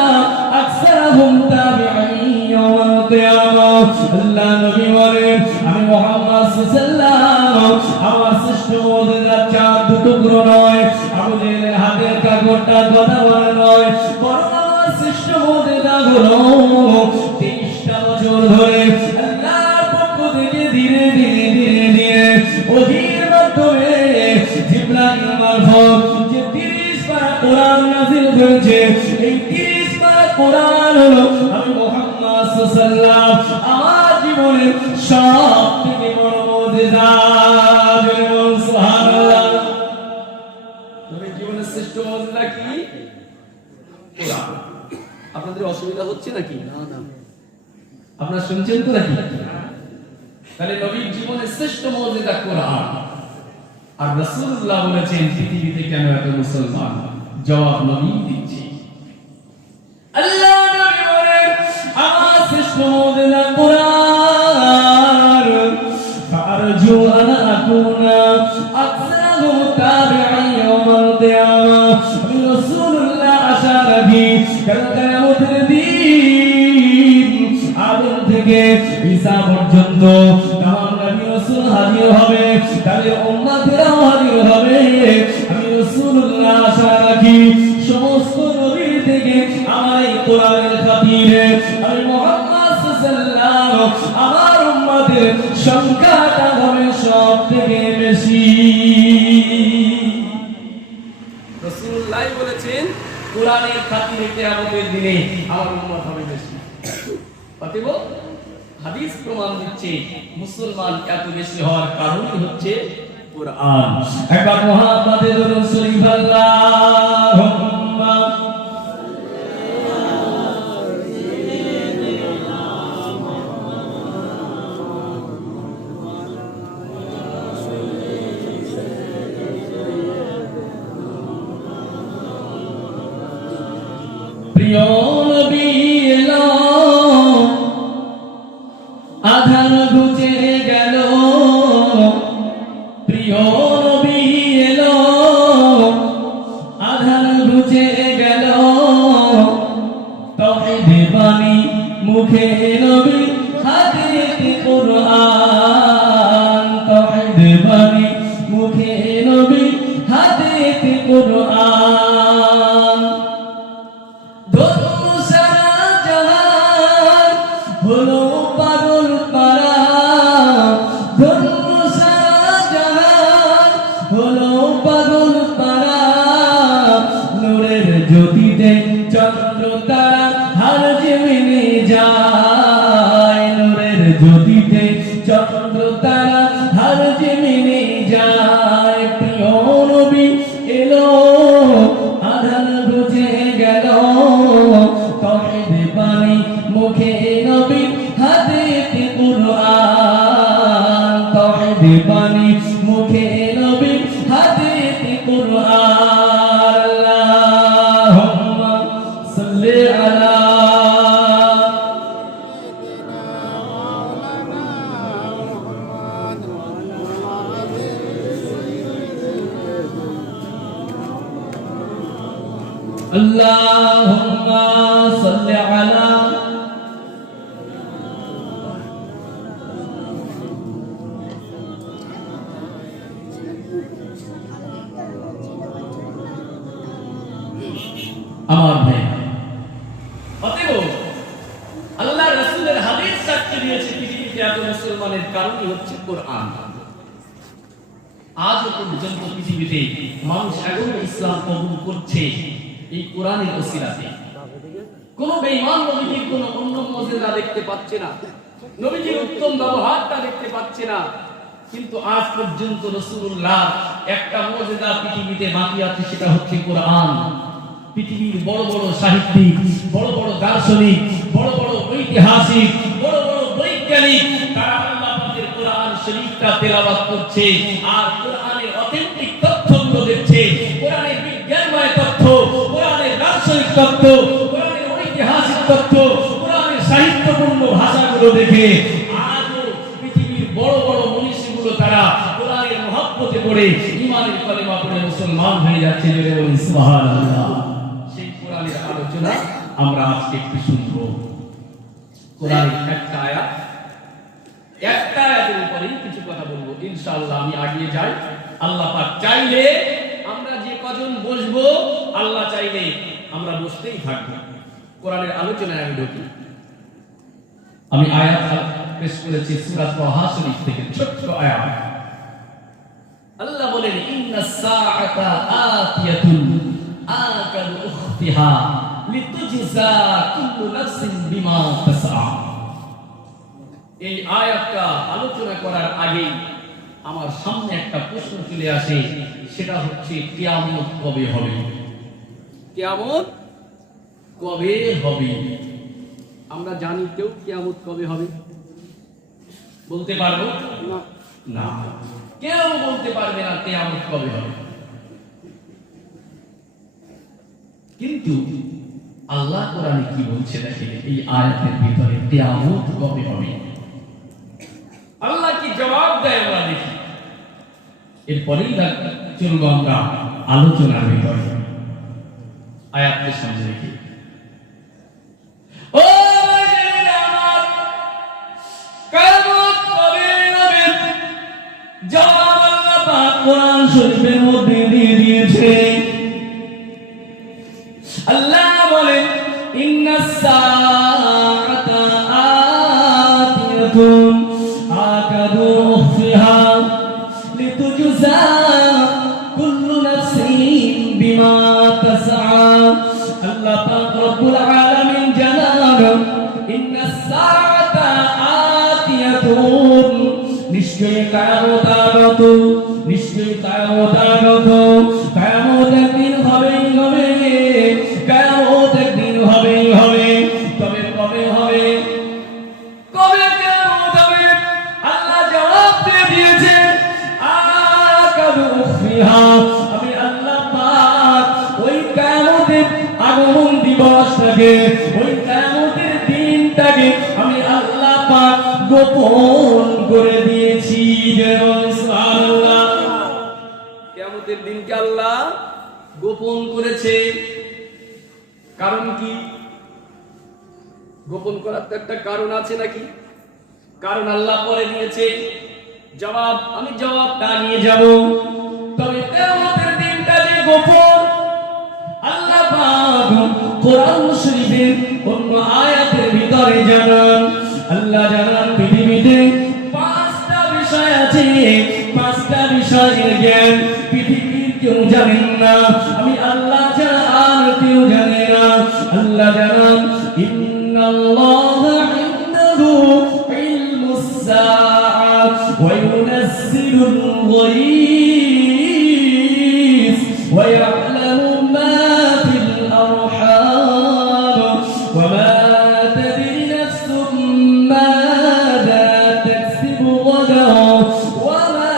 আকসারহুম তাবিঈন ইয়াওমাল কিয়ামাহ। আল্লাহ নবী বলেন, আমি মুহাম্মদ সাল্লাল্লাহু আমার শ্রেষ্ঠ মর্যাদা চাঁদ দু টুকরো নয়, আবু জেহেলের হাতের কাপড়টা কথা বলা নয়, বরং আমার শ্রেষ্ঠ মর্যাদা হলো ৩০টা বছর ধরে আল্লাহর পক্ষ থেকে ধীরে ধীরে ধীরে ধীরে ওহীর মাধ্যমে জিবরাইল মারফত যে ৩০ পারা কোরআন নাযিল হয়েছে, এই ৩০ পারা কোরআন হলো আমি মুহাম্মদ সাল্লাল্লাহু আমার জীবনের সবথেকে বড় মর্যাদা। সুবহানাল্লাহ। নবীর জীবনের শ্রেষ্ঠ মর্যাদা কি? কোরআন। আপনাদের অসুবিধা হচ্ছে নাকি? না না, আপনারা শুনছেন তো নাকি? তাহলে নবীর জীবনের শ্রেষ্ঠ মর্যাদা কোরআন। আর রাসূলুল্লাহ বলেছেন পৃথিবীতে কেন এত মুসলমান? জবাব নবী দিচ্ছে। আল্লাহ নবী বলেন আমার শ্রেষ্ঠ মুজিজা কুরআন, ফারজু আন আকুনা আকসারু তাবিঈন ইয়াউমাল কিয়ামাহ। রাসূলুল্লাহ আশারা বি কিয়ামতের দিন আদম থেকে ঈসা পর্যন্ত तमाम নবী রাসূল হাজির হবে, তাদের উম্মতেরাও হাজির হবে। আমি রাসূলুল্লাহ আশা রাখি সমস্ত নবীর থেকে আমার এই কোরআনের খাতিরে আমি মুহাম্মদ সাল্লাল্লাহু আমার উম্মতের সংখ্যাটা হবে সবথেকে বেশি। রাসূলুল্লাহ বলেছেন কোরআনের খাতিরে কিয়ামতের দিনে আমার উম্মত হবে বেশি। অতএব হাদিস প্রমাণ দিচ্ছে মুসলমান এত বেশি হওয়ার কারণই হচ্ছে কোরআন। একবার মুহাম্মাদুর রাসূলুল্লাহ আল্লাহুম্মা প্রিয় নবী এলো আধার ঘুচে গেল, প্রিয় নবী এলো আধার ঘুচে গেল, তাওহীদ বাণী মুখে নবী হাতে কোরআন, তাওহীদ বাণী মুখে নবী হাতে কোরআন। ধর্ম সারা জাহান হলো পাগল পারা, ধর্ম সারা জাহান হলো পাগল পারা, নূরের জ্যোতিতে চন্দ্র তারা হার জমিনে যায়, নূরের জ্যোতিতে চন্দ্র তারা হার জমিনে যায়। প্রিয় নবী এলো আধার ঘুচে গেল, তাওহীদ বাণী মুখে নবী হাতে কোরআন, তাওহীদ বাণী মুখে নবী হাতে কোরআন। আল্লাহুম্মা সাল্লি আলা আল্লাহুম্মা সাল্লি আলা আমার ভাই। অতএব আল্লাহ রাসূলের হাদিস সাক্ষ্য দিয়েছে পৃথিবীতে এত মুসলমানের কারণই হচ্ছে কোরআন। আজ পর্যন্ত পৃথিবীতে মানুষ এখন ইসলাম কবুল করছে এই কোরআনের ওসিলাতে। কোন বেঈমান নবীজির কোন অন্য মুজিজা দেখতে পাচ্ছে না, নবীজির উত্তম ব্যবহারটা দেখতে পাচ্ছে না, কিন্তু আজ পর্যন্ত রাসূলুল্লাহ একটা মুজিজা পৃথিবীতে বাকি আছে, সেটা হচ্ছে কোরআন। পৃথিবীর বড় বড় সাহিত্যিক, বড় বড় দার্শনিক, বড় বড় ঐতিহাসিক, বড় বড় বৈজ্ঞানিক তারা আল্লাহ পাকের কোরআন শরীফটা তেলাওয়াত করছে আর কোরআনের অথেন্টিক তথ্যগুলো দেখছে, কোরআনের বিজ্ঞানময় তথ্য, কোরআনের দার্শনিক তথ্য, কোরআনের ঐতিহাসিক তথ্য, কোরআনের সাহিত্যপূর্ণ ভাষাগুলো দেখে আজও পৃথিবীর বড় বড় মনীষীগুলো তারা কোরআনের মহব্বতে পড়ে ঈমানের কালেমা পড়ে মুসলমান হয়ে যাচ্ছে। জোরে বলুন সুবহানাল্লাহ। সেই কোরআনের আলোচনা আমরা আজকে একটু শুনব। কোরআনের একটা আয়াতের উপরেই কিছু কথা বলবো ইনশাআল্লাহ। আমি আগিয়ে যাই, আল্লাহ পাক চাইলে আমরা যে কজন বসবো, আল্লাহ চাইলে আমরা বসতেই থাকবো। কোরআনের আলোচনায় আমি ঢুকি। আমি আয়াত পেশ করেছি সূরা তাহা শরীফ থেকে, ছোট্ট আয়াত। আল্লাহ বলেন ইন্নাস সাআতা আতিয়াতুন আকাদু উখতিহা লিতুজজা কুল্লু নাফসিন বিমা তাসআ। এই আয়াতটা আলোচনা করার আগে আমার সামনে একটা প্রশ্ন চলে আসে, সেটা হচ্ছে কিয়ামত কবে হবে? কিয়ামত কবে হবে? আমরা জানি কেউ কিয়ামত কবে হবে? বলতে পারবো না? কেউ বলতে পারবে না কিয়ামত কবে হবে। কিন্তু আল্লাহ কোরআনে কি বলছে দেখেন, এই আয়াতের ভিতরে কিয়ামত কবে হবে আল্লাহ কি জবাব দেয় আমরা দেখি। এরপরেই চলবো আমরা আলোচনার ভিতরে। আয়াতের সামনে রেখে ও আমার কিয়ামত কবে হবে জবাব আল্লাহ পাক কোরআন শরীফের মধ্যে দিয়ে দিয়েছে। আল্লাহ বলেন ইন্নাস সাআতা আতিয়াতুন আকাদু উখফিহা লিতুজজা কুল্লু নাফসিন বিমা তাসআ। আল্লাহ পাক রব্বুল আলামিন জানান ইন্নাস সাআতা আতিয়াতুন, নিশ্চয়ই কিয়ামত আগত, নিশ্চয়ই কিয়ামত আগত। কিয়ামত একদিন হবেই হবে, কিয়ামত একদিন হবেই হবে। তবে কবে হবে, কবে কিয়ামত হবে? আল্লাহ জবাব দিয়ে দিয়েছে আকাদু উখফিহা, আমি আল্লাহ পাক ওই কিয়ামতের আগমন দিবসটাকে, ওই কিয়ামতের দিনটাকে আমি আল্লাহ পাক গোপন করে দিয়েছি। সুবহানাল্লাহ, কিয়ামতের দিনকে আল্লাহ গোপন করেছে। কারণ কি? গোপন করার তো একটা কারণ আছে নাকি? কারণ আল্লাহ পরে দিয়েছে, জবাব আমি জবাবটা নিয়ে যাব। তবে কিয়ামতের দিনটা যে গোপন, আল্লাহ পাক কোরআন শরীফের অন্য আয়াতের ভিতরে জানান। আল্লাহ জানান পৃথিবীতে পাঁচটা বিষয় আছে, পাঁচটা বিষয়ের জ্ঞান পৃথিবীর কেউ জানেন না, আমি আল্লাহ ছাড়া আর কেউ জানে না। আল্লাহ জানান ইন্নাল্লাহা ইনদাহু ইলমুস সাআ ওয়া ইউনাজ্জিলুল গায়স ওয়া ইয়া'লামু মা ফিল আরহাম ওয়া মা তাদরি নাফসুম মাযা তাকসিবু গাদান ওয়া মা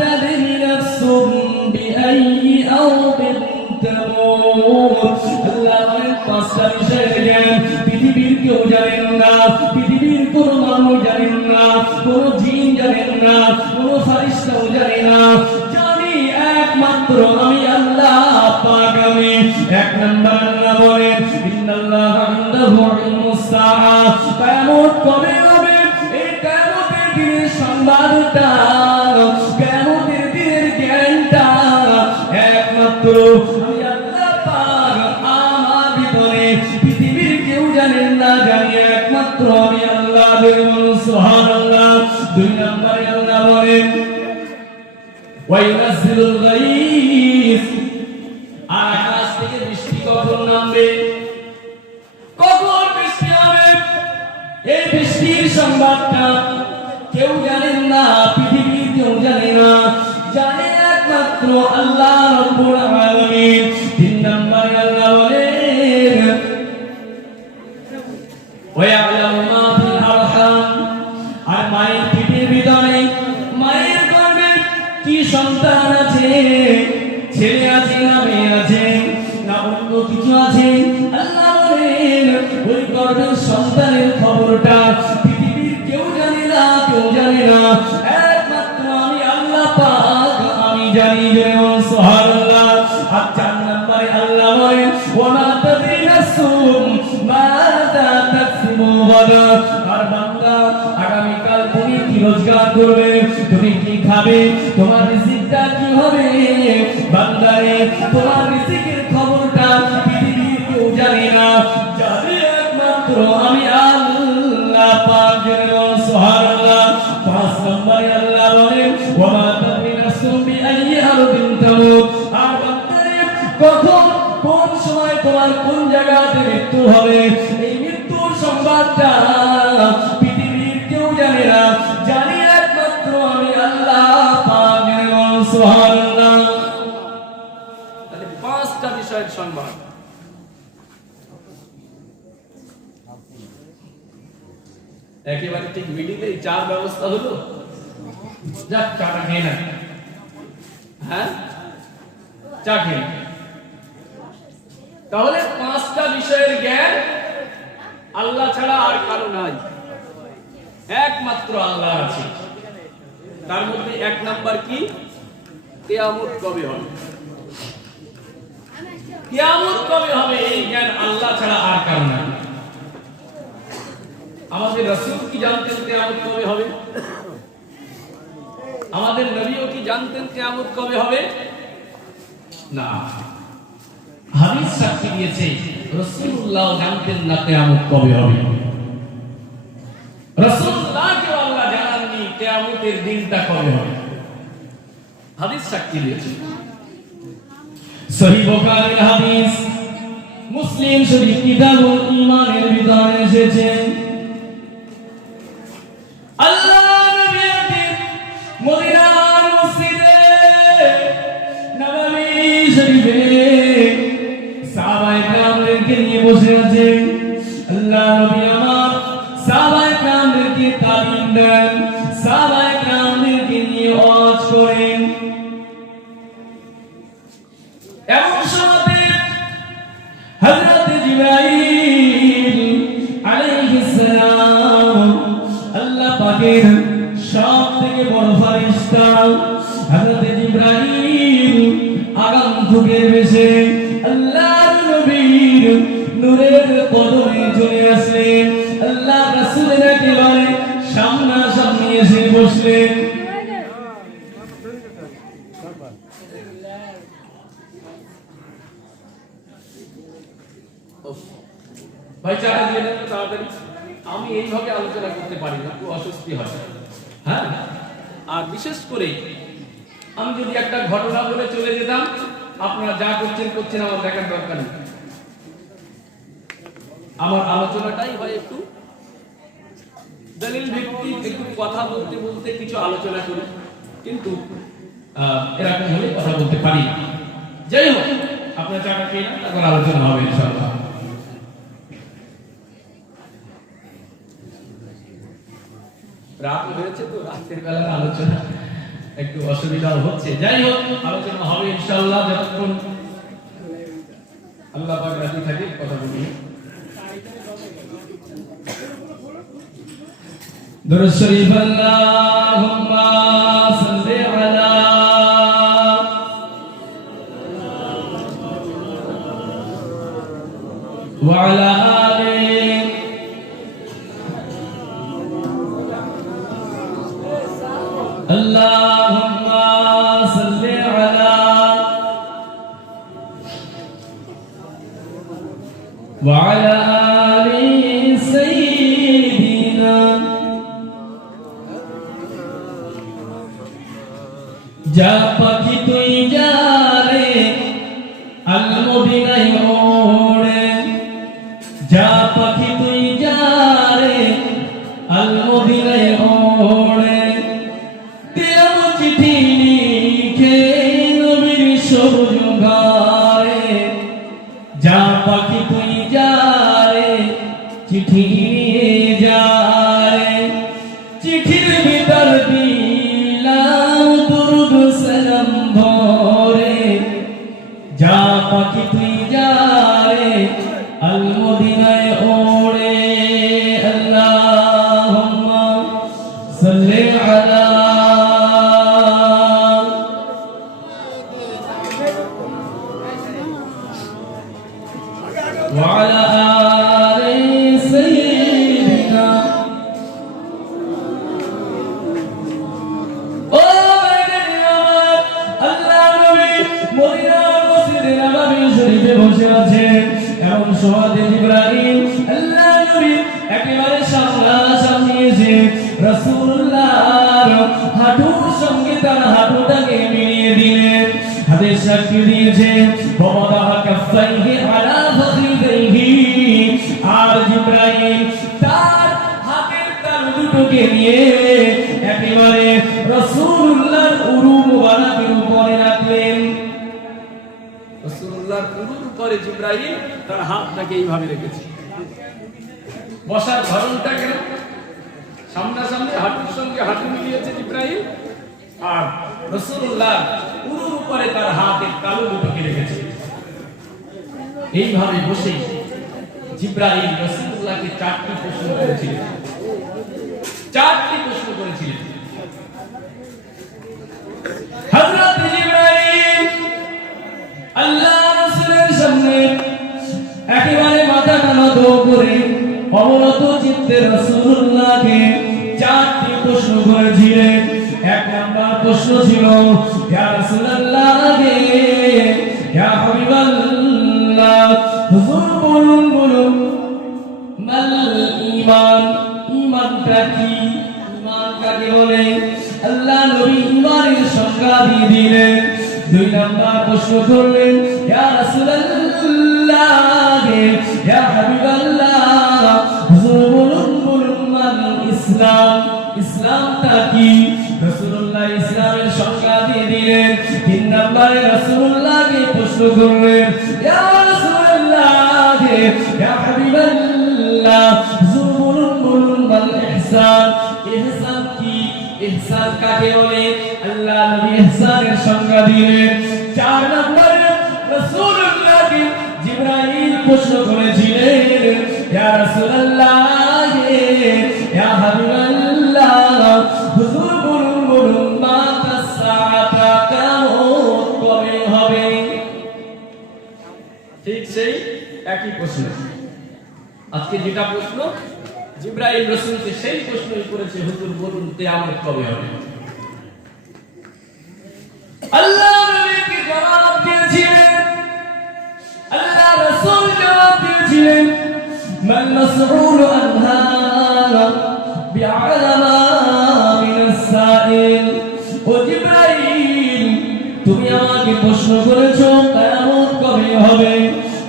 তাদরি নাফসুম বিআইয়ি আরদিন তামুত। আল্লাহ বলেন পাঁচটা বিষয়ের জ্ঞান পৃথিবীর কেউ জানেন না, পৃথিবীর কোন মানুষ জানেন না, কোন জিন জানেন না, কোন ফারিস্তাও জানে না, জানি একমাত্র আমি আল্লাহ পাক। আমি এক নম্বর আল্লাহ বলেন ইন্নাল্লাহা ইনদাহু ইলমুস সাআ, কিয়ামত কবে হবে এই কিয়ামতের দিনের সংবাদটা, কিয়ামতের দিনের জ্ঞানটা একমাত্র আমি আল্লাহ পাক আমার ভিতরে, পৃথিবীর কেউ জানেন না, জানি একমাত্র আমি আল্লাহ। সুবহানাল্লাহ। দুই নম্বরে আল্লাহ বলেন ওয়া ইউনাজ্জিলুল গায়স, আর আকাশ থেকে বৃষ্টি কখন নামবে, কখন বৃষ্টি হবে, এই বৃষ্টির সংবাদটা কেউ জানেন না, পৃথিবীর কেউ জানে না, জানে একমাত্র আল্লাহ রাব্বুল আলামিন। তিন নম্বরে আল্লাহ বলেন ওয়া ইয়া'লামু মা ফিল আরহাম, আর মায়ের পেটের ভিতরে, মায়ের গর্ভে কি সন্তান আছে, ছেলে আছে না মেয়ে আছে না অন্য কিছু আছে, আল্লাহ বলেন ওই গর্ভের সন্তানের খবরটা পৃথিবীর কেউ জানে না, কেউ জানে না, একমাত্র আমি আল্লাহ পাক আমি জানি। সুবহানাল্লাহ। আর চার নম্বরে আল্লাহ বলেন ওয়া মা তাদরি নাফসুম মাযা তাকসিবু গাদা, আর বান্দা আগামীকাল তুমি কি রোজগার করবে, তুমি কি খাবে, তোমার রিজিকটা কি হবে, বান্দারে তোমার রিজিকের খবরটা পৃথিবীর কেউ জানে না, জানি একমাত্র আমি আল্লাহ পাক। সুবহানাল্লাহ। পাঁচ নম্বরে আল্লাহ বলেন ওয়া মা তাদরি নাফসুম বিআইয়ি আরদিন তামুত, আর বান্দারে কখন কোন সময় তোমার কোন জায়গাতে মৃত্যু হবে, এই মৃত্যুর সংবাদটা পৃথিবীর কেউ জানে না, জানি একমাত্র আমি আল্লাহ পাক। সুবহানাল্লাহ। তাহলে পাঁচটা বিষয়ের সংবাদ। একেবারে ঠিক মিডিলে চার ব্যবস্থা হলো। যাক চাটা খেয়ে না, হ্যাঁ চা খেয়ে। তাহলে পাঁচটা বিষয়ের জ্ঞান আল্লাহ ছাড়া আর কারো নাই, একমাত্র আল্লাহ আছে। তার মধ্যে এক নাম্বার কি? কিয়ামত কবে হবে, কিয়ামত কবে হবে এই জ্ঞান আল্লাহ ছাড়া আর কারো নাই। আমাদের রাসূল কি জানতেন কিয়ামত কবে হবে? আমাদের নবীও কি জানতেন কিয়ামত কবে হবে? না, হাদিস সাক্ষী দিয়েছে রাসূলুল্লাহ জানতেন না কিয়ামত কবে হবে। রাসূলুল্লাহকে আল্লাহ জানাননি কিয়ামতের দিনটা কবে হবে, হাদিস সাক্ষী দিয়েছে। সহিহ বুখারীর হাদিস, মুসলিম শরীফ কিতাবুল ঈমানের ভিতরে এসেছে, আল্লাহ নবী মদিনার মসজিদে নববী শরীফে সাহাবায়ে কেরামদেরকে নিয়ে বসে আছেন। আল্লাহ নবী আমার সাহাবায়ে কেরামদেরকে তালিম দেন, সাহাবায়ে কেরামদেরকে নিয়ে ওয়াজ করেন। এমন সময় হযরত জিবরাইল আলাইহিস সালাম, আল্লাহ পাকের সবথেকে বড় ফেরেশতা হযরত জিবরাইল আগন্তুকের বেশে আল্লাহর নবীর নূরের কদমে চলে আসলেন। আল্লাহ রাসূলের একেবারে সামনাসামনি এসে বসলেন। ভাই চাটা দিয়ে দেন তাড়াতাড়ি, আমি এইভাবে আলোচনা করতে পারি না, খুব অস্বস্তি হয়। হ্যাঁ, আর বিশেষ করে আমি যদি একটা ঘটনা বলে চলে যেতাম, আপনারা যা করছেন করছেন, আমার দেখার দরকার নেই। আমার আলোচনাটাই হয় একটু দলিল ভিত্তিক, একটু কথা বলতে বলতে কিছু আলোচনা করি, কিন্তু এরকম হলে কথা বলতে পারি না। যাই হোক, আপনার চাটা খেয়ে না, তারপর আলোচনা হবে ইনশাআল্লাহ। রাত হয়েছে তো, রাতের বেলার আলোচনা একটু অসুবিধা হচ্ছে। যাই হোক, আলোচনা হবে ইনশাআল্লাহ, যতক্ষণ আল্লাহ পাক রাজি থাকে কথা বলি। দুরূদ শরীফ, আল্লাহুম্মা সাল্লি আলা ওয়া আলা اللهم صل على وعلى آل سيدنا যা পাখি তুই যা রে আল মদিনায় ওড়ে, যা পাখি তুই যা রে আল মদিনায় ওড়ে, চিঠি লিখে নবীর সবুজ গায়ে, যা পাখি তুই যা রে চিঠি নিয়ে যা রে, চিঠির ভিতর দিলাম দুরূদ সালাম ভরে, যা পাখি তুই যা রে আল মদিনায় ওড়ে। আল্লাহুম্মা সাল্লি আলা وعلى آل سيدنا আল্লাহ নবী মদিনার মসজিদে নববী শরীফে বসে আছেন। এমন সময় জিবরাইল আল্লাহ নবী একেবারে সামনাসামনি এসে রাসূলুল্লাহর হাঁটুর সঙ্গে তার হাঁটুটাকে মিলিয়ে দিলেন। হাদিস সাক্ষী দিয়েছে ওয়াদাহা কাফাইহি আলা ফাখিদাইহি, আর জিবরাইল তার হাতের তালু দুটোকে নিয়ে একেবারে রাসূলুল্লাহর উরু মুবারকের উপরে রাখলেন। রাসূলুল্লাহর উরুর উপরে জিবরাইল তার হাতটাকে এইভাবে রেখেছে। বসার ধরনটা কেন? সামনাসামনি হাঁটুর সঙ্গে হাঁটু মিলিয়েছে জিবরাইল, আর রাসূলুল্লাহ উরুর উপরে তার হাতে তালু দুটোকে রেখেছে। এইভাবে বসে জিবরাইল রাসূলুল্লাহকে চারটি প্রশ্ন করেছিলেন। হযরত জিবরাইল আল্লাহ রাসূলের সামনে একেবারে মাথা নত করে অবনত চিত্তে রাসূলুল্লাহকে চারটি প্রশ্ন করেছিলেন। এক নাম্বার প্রশ্ন ছিল, ইয়া রাসূলুল্লাহ, ইয়া হাবিবাল্লাহ, হুজুর বলুন মাল ঈমান, ঈমানটা কি? ঈমান কাকে বলে? আল্লাহ নবী ঈমানের সংজ্ঞা দিয়ে দিলেন। দুই নাম্বার প্রশ্ন করলেন, ইয়া রাসূলুল্লাহ, ইয়া হাবিবাল্লাহ, হুজুর বলুন মাল ইসলাম, ইসলামটা কি? রাসূলুল্লাহ ইসলামের সংজ্ঞা দিয়ে দিলেন। তিন নম্বরে রাসূলুল্লাহকে প্রশ্ন করলেন, ইয়া রাসূলুল্লাহ, ইয়া হাবিবাল্লাহ, হুজুর বলুন মাল ইহসান, ইহসান কি? ইহসান কাকে বলে? আল্লাহ নবী ইহসানের সংজ্ঞা দিলেন। চার নম্বরে রাসূলুল্লাহকে জিবরাইল প্রশ্ন করেছিলেন, ইয়া রাসূলুল্লাহ, ইয়া হাবিবাল্লাহ, হুজুর বলুন মাতা সাআতা, কিয়ামত কবে হবে? ঠিক সেই একই প্রশ্ন। আজকে যেটা প্রশ্ন জিবরাইল রাসূলকে সেই প্রশ্নই করেছে, হুজুর বলুন কিয়ামত কবে হবে? আল্লাহ নবীকে জবাব দিয়েছিলেন, আল্লাহ রাসূল জবাব দিয়েছিলেন, মান মাসউল আনহা বিআলামা মিনাস সাইল। ও জিবরাইল, তুমি আমাকে প্রশ্ন করেছো কিয়ামত কবে হবে,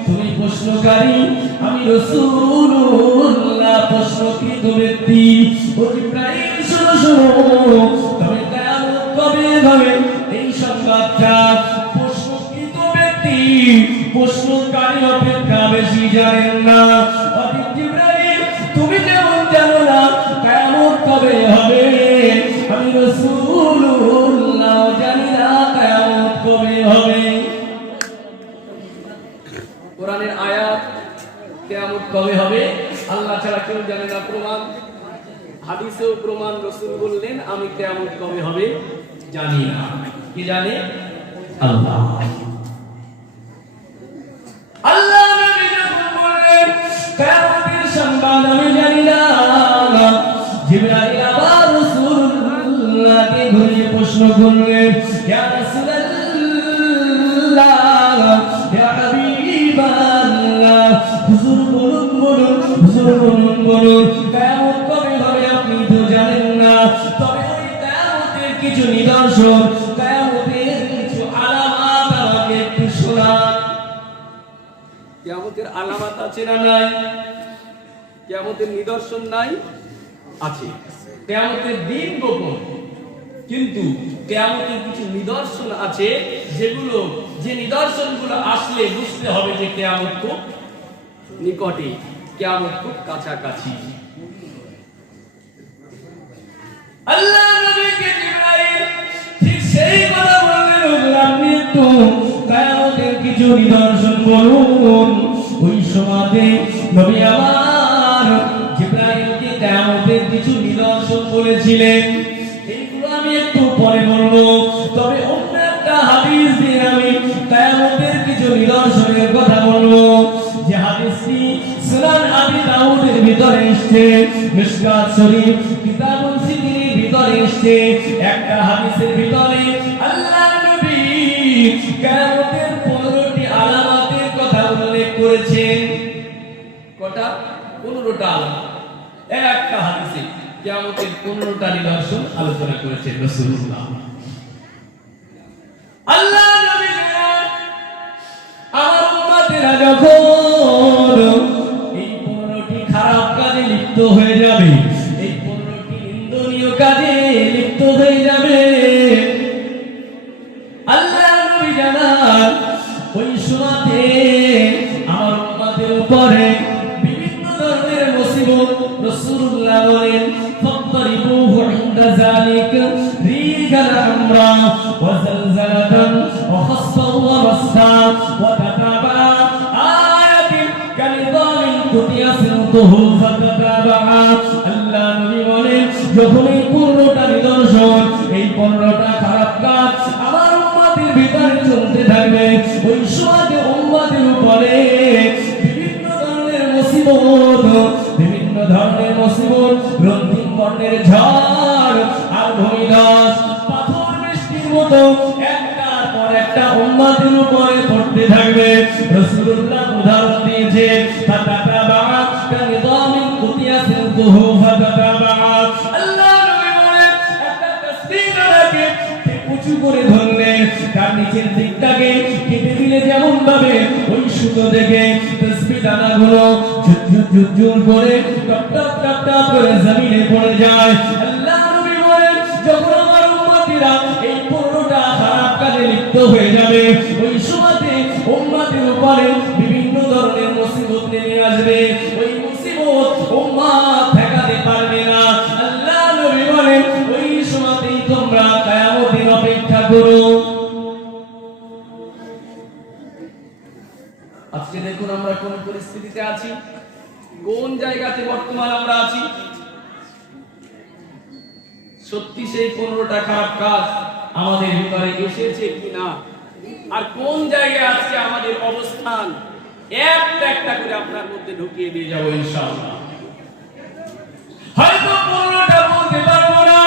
তুমি প্রশ্নকারী, আমি রাসূলুল্লাহ প্রশ্নকৃত ব্যক্তি। ও জিবরাইল, শোনো, তবে কিয়ামত কবে হবে এই সংবাদটা প্রশ্নকৃত ব্যক্তি প্রশ্নকারী অপেক্ষা বেশি জানেন না। অধিক জিবরাইল, তুমি যেমন জানো না কিয়ামত কবে হবে, আমি রাসূলুল্লাহ জানি না কিয়ামত কবে হবে। কোরআনের আয়াত কিয়ামত কবে হবে আল্লাহ ছাড়া কেউ জানে না, প্রমাণ। হাদিসেও প্রমাণ, রাসূল বললেন আমি কিয়ামত কবে হবে জানি না। কি জানে? আল্লাহ। আল্লাহ নবী যখন বললেন কিয়ামতের সংবাদ আমি জানি না, জিবরাইল আবার রাসূলুল্লাহকে ঘুরিয়ে প্রশ্ন করলেন, ইয়া রাসূলুল্লাহ, ইয়া হাবিবাল্লাহ, হুজুর বলুন কিয়ামত কবে হবে আপনি তো জানেন না, তবে ওই কিয়ামতের কিছু নিদর্শন, কিয়ামতের কিছু আলামত আমাকে একটু শোনান। কিয়ামতের আলামত আছে না নাই? কিয়ামতের নিদর্শন নাই? আছে। কিয়ামতের দিন গোপন, কিন্তু কিয়ামতের কিছু নিদর্শন আছে, যেগুলো যে নিদর্শনগুলো আসলে বুঝতে হবে যে কিয়ামত খুব নিকটে, কিয়ামত খুব কাছাকাছি। আল্লাহ নবীকে জিবরাইল ঠিক সেই কথা বললেন, হুজুর আপনি একটু কিয়ামতের কিছু নিদর্শন বলুন। ওই সময়তে নবী আমার জিবরাইলকে কিয়ামতের কিছু নিদর্শন বলেছিলেন। এইগুলো আমি একটু পরে বলবো, তবে অন্য একটা হাদিস দিয়ে আমি কিয়ামতের কিছু নিদর্শনের কথা বলবো, যে হাদিসটি সুনান আবি দাউদের ভিতরে এসেছে, মিশকাত শরীফ কিতাবুল সিদ্দির ভিতরে এসেছে। একটা হাদিসের ভিতরে আল্লাহ নবী কিয়ামতের 15টি আলামতের কথা উল্লেখ করেছেন। কটা? 15টা আলামত। একটা হাদিসে কিয়ামতের 15টা নিদর্শন আলোচনা করেছেন রাসূলুল্লাহ। আল্লাহ নবী আমার উম্মতেরা যখন এই 15টি খারাপ কাজে লিপ্ত হয়ে যাবে, এই 15টি নিন্দনীয় কাজে লিপ্ত হয়ে যাবে, আল্লাহ নবী জানান ওই সময়তে আমার উম্মতের উপরে বিভিন্ন ধরনের মুসিবত, রাসূলুল্লাহ বলেন ফাদরিবুহু ইনদা যালিকা রিগালাম أمرا وزلزلة وخصفا ورصفا وتتابع آية كنظام قضي صدقه فتتابع আল্লাহ নবী বলেন যখন এই 15টা নিদর্শন এই 15টা খারাপ কাজ আমার উম্মতের ভিতরে চলতে থাকবে ওই সময় উম্মতের উপরে বিভিন্ন ধরনের মুসিবত রক্তিম বর্ণের ঝড় আর ভূমিধস পাথর বৃষ্টির মতো একটার পর একটা উম্মতের উপরে পড়তে থাকবে রাসূলুল্লাহ উদাহরণ দিয়েছে ফাতাতাবা কানিদামিন কুতিয়া সিলকুহু ফাতাতাবা আল্লাহ নবী বলেন একটা তাসবিহটাকে উঁচু করে ধরলে তার নিচের দিকটাকে কেটে দিলে যেমন ভাবে ওই সুতো থেকে তাসবিহ দানাগুলো ঝুরঝুর করে টপ টপ টপ টপ করে জমিনে পড়ে যায় আল্লাহ নবী বলেন যখন আমার উম্মতিরা এই 15টা খারাপ কাজে লিপ্ত হয়ে যাবে ওই সময়তে উম্মতের উপরে বিভিন্ন ধরনের মুসিবত নেমে আসবে ওই মুসিবত উম্মত ঠেকাতে পারবে না আল্লাহ নবী বলেন ওই সময়তেই তোমরা কিয়ামতের অপেক্ষা করো আজকে দেখুন আমরা কোন পরিস্থিতিতে আছি কোন জায়গাতে বর্তমানে আমরা আছি সত্যি সেই 15টা খারাপ কাজ আমাদের ভিতরে এসেছে কিনা আর কোন জায়গায় আজকে আমাদের অবস্থান একটা একটা করে আপনার মধ্যে ঢুকিয়ে দিয়ে যাব ইনশাআল্লাহ হয়তো 15টা বলতে পারবো না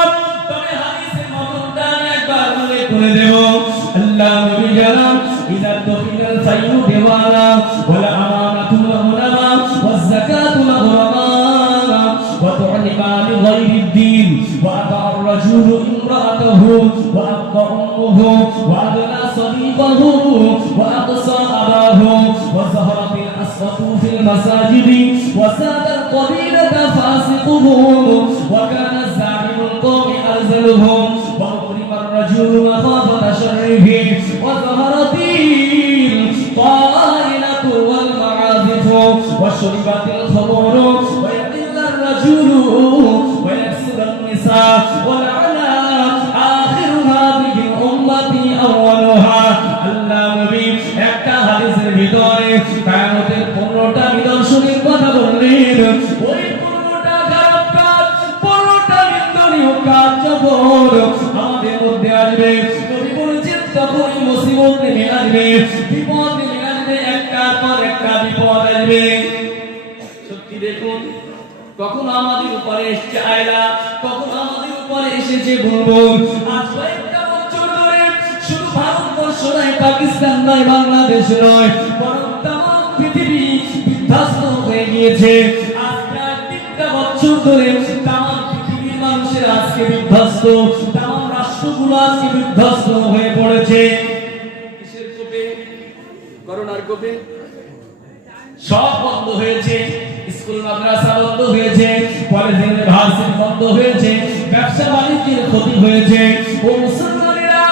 তবে হাদিসের মতনটা আমি একবার উল্লেখ করে দেব আল্লাহ নবী জানান ইযা তুখিলাল ফাইউ দেওয়ালা ওয়ালা আমানাতুল উলামা ওয়াজ যাকাতুল উলামা ওয়া তু'লিকা লিগাইরিদ দ্বীন ওয়া আতা الرجل امرأته وأقى أمه وأدنى صديقه وأقصى أباه وظهرت الأسوة في المساجد وساد القبيلة فاسقهم وكان الزعيم القوم أرذلهم وأكرم الرجل مخافة شره وظهرت الطائلة والمعازف وشربت الخمر ويقل الرجل ويكسر النساء ولعلى آخر هذه الأمة أولها আল্লাহ নবী একটা হাদিসের ভিতরে কিয়ামতের 15টা নিদর্শনের কথা বললেন ওই 15টা খারাপ কাজ 15টা নিন্দনীয় কাজ যখন আমাদের মধ্যে আসবে নবী বলেছেন তখন মুসিবত নেমে আসবে বিপদ নেমে আসবে একটার পর একটা বিপদ আসবে সত্যি দেখুন কখন আমাদের উপরে এসেছে আয়লা কখন আমাদের উপরে এসেছে বুলবুল আজ কয়েকটা বছর ধরে শুধু ভারতবর্ষ নয় পাকিস্তান নয় বাংলাদেশ নয় বরং তাম পৃথিবী বিধ্বস্ত হয়ে গিয়েছে আজ প্রায় 3টা বছর ধরে তাম পৃথিবীর মানুষের আজকে বিধ্বস্ত তাম রাষ্ট্রগুলো আজকে বিধ্বস্ত হয়ে পড়েছে কিসের কোপে করোনার কোপে সব বন্ধ হয়েছে স্কুল মাদ্রাসা বন্ধ হয়েছে কলেজ ইউনিভার্সিটি বন্ধ হয়েছে ব্যবসা বাণিজ্যের ক্ষতি হয়েছে ও মুসলমানেরা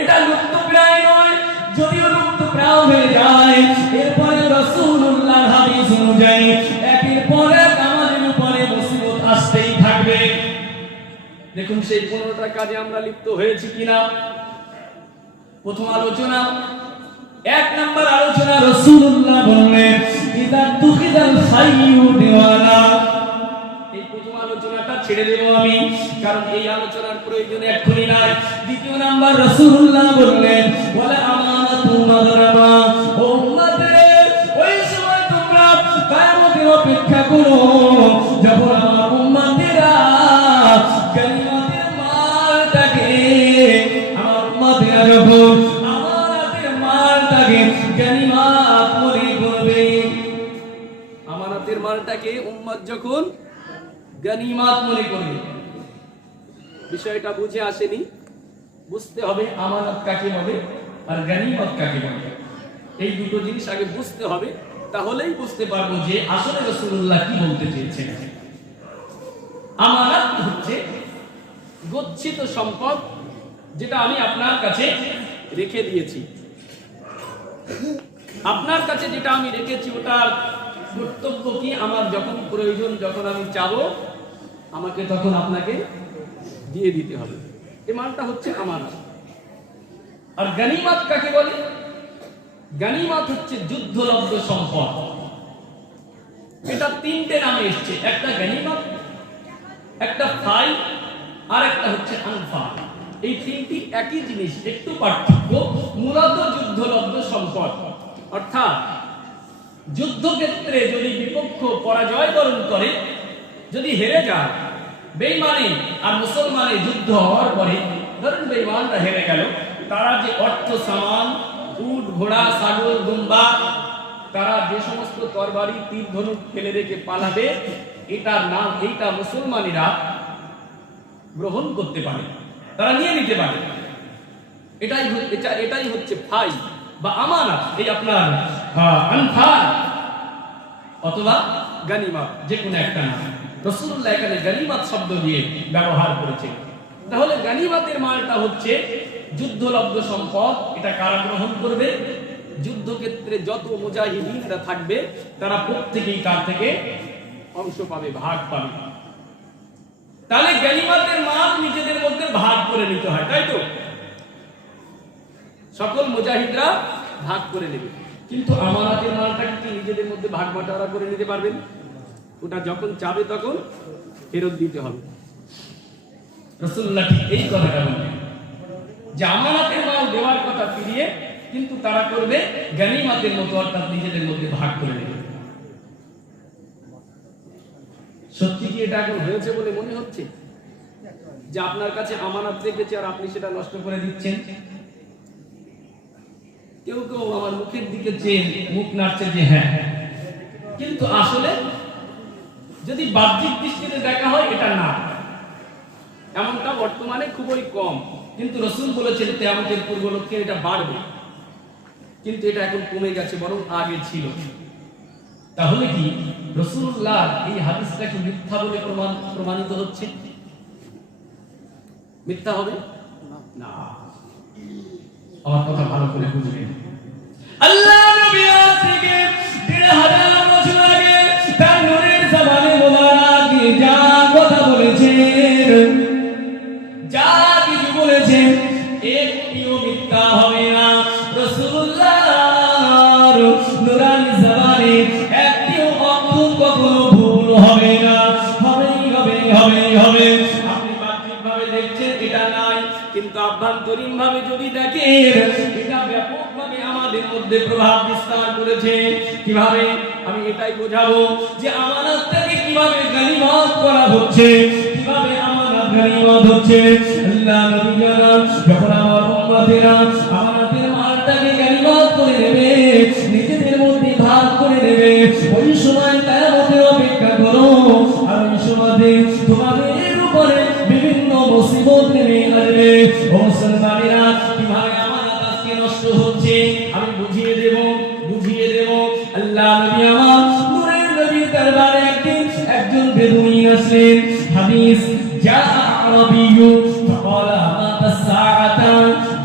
এটা লুপ্তপ্রায় নয় যদিও লুপ্তপ্রায় হয়ে যায় এরপরে রাসূলুল্লাহ হাদিস অনুযায়ী একের পর এক আমাদের উপরে মুসিবত আসতেই থাকবে দেখুন সেই 15টা কাজে আমরা লিপ্ত হয়েছি কিনা প্রথম আলোচনা এক নাম্বার আলোচনা রাসূলুল্লাহ বললেন ইদা তুখিদাল খাইয়ু দিওয়ালা এই প্রথম আলোচনাটা ছেড়ে দেব আমি কারণ এই আলোচনার প্রয়োজন এখনই নাই দ্বিতীয় নাম্বার রাসূলুল্লাহ বললেন ওয়ালা আমানাতু মাগরামা ও উম্মতে ওই সময় তোমরা কিয়ামতের অপেক্ষা করো যখন আমার উম্মতেরা গনিমতের মালটাকে আমার উম্মতেরা যখন গনিমত মনে করবে আমানতের মালটাকে উম্মত যখন গনিমত মনে করবে বিষয়টা বুঝে আসেনি বুঝতে হবে আমানত কাকে বলে আর গনিমত কাকে বলে এই দুটো জিনিস আগে বুঝতে হবে তাহলেই বুঝতে পারবো যে আসলে রাসূলুল্লাহ কি বলতে চেয়েছেন আমানত হচ্ছে গচ্ছিত সম্পদ যেটা আমি আপনার কাছে রেখে দিয়েছি আপনার কাছে যেটা আমি রেখেছি ওটার কর্তব্য কি আমার যখন প্রয়োজন যখন আমি চাবো আমাকে তখন আপনাকে দিয়ে দিতে হবে এই মালটা হচ্ছে আমানত। আর গনিমত কাকে বলে? গনিমত হচ্ছে যুদ্ধলব্ধ সম্পদ। এটা তিনটে নামে এসেছে, একটা গনিমত, একটা ফাই, আর একটা হচ্ছে আনফাল। এই তিনটি একই জিনিস, একটু পার্থক্য। মূলত যুদ্ধলব্ধ সম্পদ, অর্থাৎ যুদ্ধক্ষেত্রে যদি বিপক্ষ পরাজয় বরণ করে, যদি হেরে যায়, বেঈমানি আর মুসলমানে যুদ্ধ হওয়ার পরে ধরুন বেঈমানরা হেরে গেল, তারা যে অর্থ সামান, উট ঘোড়া ছাগল দুম্বা, তারা যে সমস্ত তরবারি তীর ধনুক ফেলে রেখে পালাবে, এটার নাম, এইটা মুসলমানেরা গ্রহণ করতে পারে, তারা নিয়ে নিতে পারে। এটাই হচ্ছে ফাই বা আমানত। এই আপনার আনফাল অথবা গনিমত, যে কোনো একটা নাম রাসূলুল্লাহ এখানে গনিমত শব্দ দিয়ে ব্যবহার করেছেন। তাহলে গনিমতের মালটা হচ্ছে যুদ্ধলব্ধ সম্পদ। এটা কারা গ্রহণ করবে? যুদ্ধক্ষেত্রে যত মুজাহিদিনরা থাকবে তারা প্রত্যেকেই কার থেকে অংশ পাবে, ভাগ পাবে। তাহলে গনিমতের মাল নিজেদের মধ্যে ভাগ করে নিতে হয়, তাই তো? সকল মুজাহিদরা ভাগ করে নেবে। কিন্তু আমানতের মালটা কি নিজেদের মধ্যে ভাগ বাটোয়ারা করে নিতে পারবেন? ওটা যখন চাবে তখন ফেরত দিতে হবে। রাসূলুল্লাহ ঠিক এই কথাটা বলেন যে আমানতের মাল দেওয়ার কথা ফিরিয়ে, কিন্তু তারা করবে গনিমতের মতো, অর্থাৎ নিজেদের মধ্যে ভাগ করে নেবে। সত্যি কি এটা এখন হয়েছে বলে মনে হচ্ছে? যে আপনার কাছে আমানত রেখেছে আর আপনি সেটা নষ্ট করে দিচ্ছেন? কেউ কেউ আমার মুখের দিকে চেয়ে মুখ নাড়ছে যে হ্যাঁ, কিন্তু আসলে যদি বাহ্যিক দৃষ্টিতে দেখা হয় এটা না। এমনটা বর্তমানে খুবই কম, কিন্তু রাসূল বলেছেন কিয়ামতের পূর্ব লক্ষ্যে এটা বাড়বে। কিন্তু এটা এখন কমে গেছে, বরং আগে ছিল। তাহলে কি রাসূলুল্লাহ এই হাদিসটা কি মিথ্যা বলে প্রমাণিত হচ্ছে? মিথ্যা হবে না। আমার কথা ভালো করে বুঝবেন। আল্লাহ নবী আজ থেকে ১৫০০ বছর আগে তার নূরের জবানে মোবারক যা কথা বলেছেন, যা কিছু বলেছেন, একটিও মিথ্যা হবে না। রাসূলুল্লাহর নূরানি জবানে একটিও অক্ষর কখনো ভুল হবে না। হবে। আপনি বাহ্যিকভাবে দেখছেন এটা নাই, কিন্তু আভ্যন্তরীণভাবে যদি দেখেন এটা ব্যাপকভাবে আমাদের মধ্যে প্রভাব বিস্তার করেছে। কিভাবে? আমি এটাই বোঝাবো যে আমানতটাকে কিভাবে গনিমত করা হচ্ছে, কিভাবে আমানত গনিমত হচ্ছে। আল্লাহ নবী জানান, যখন আমার উম্মতেরা আমানতের মালটাকে গনিমত করে নেবে, নিজেদের মধ্যে ভাগ করে নেবে, ওই সময় কিয়ামতের অপেক্ষা করো। আর ওই সময় তোমাদের উপরে বিভিন্ন মুসিবত নেমে আসবে। ও মুসলমানেরা, কিভাবে আমানত আজকে নষ্ট হচ্ছে আমি বুঝিয়ে দেব। আল্লাহ নবী আমার নূরের নবী দরবারে একজন বেদুইন আসলেন। হাদিস, জা আরাবিয়্যু ফাকালা মাতা সাআতা,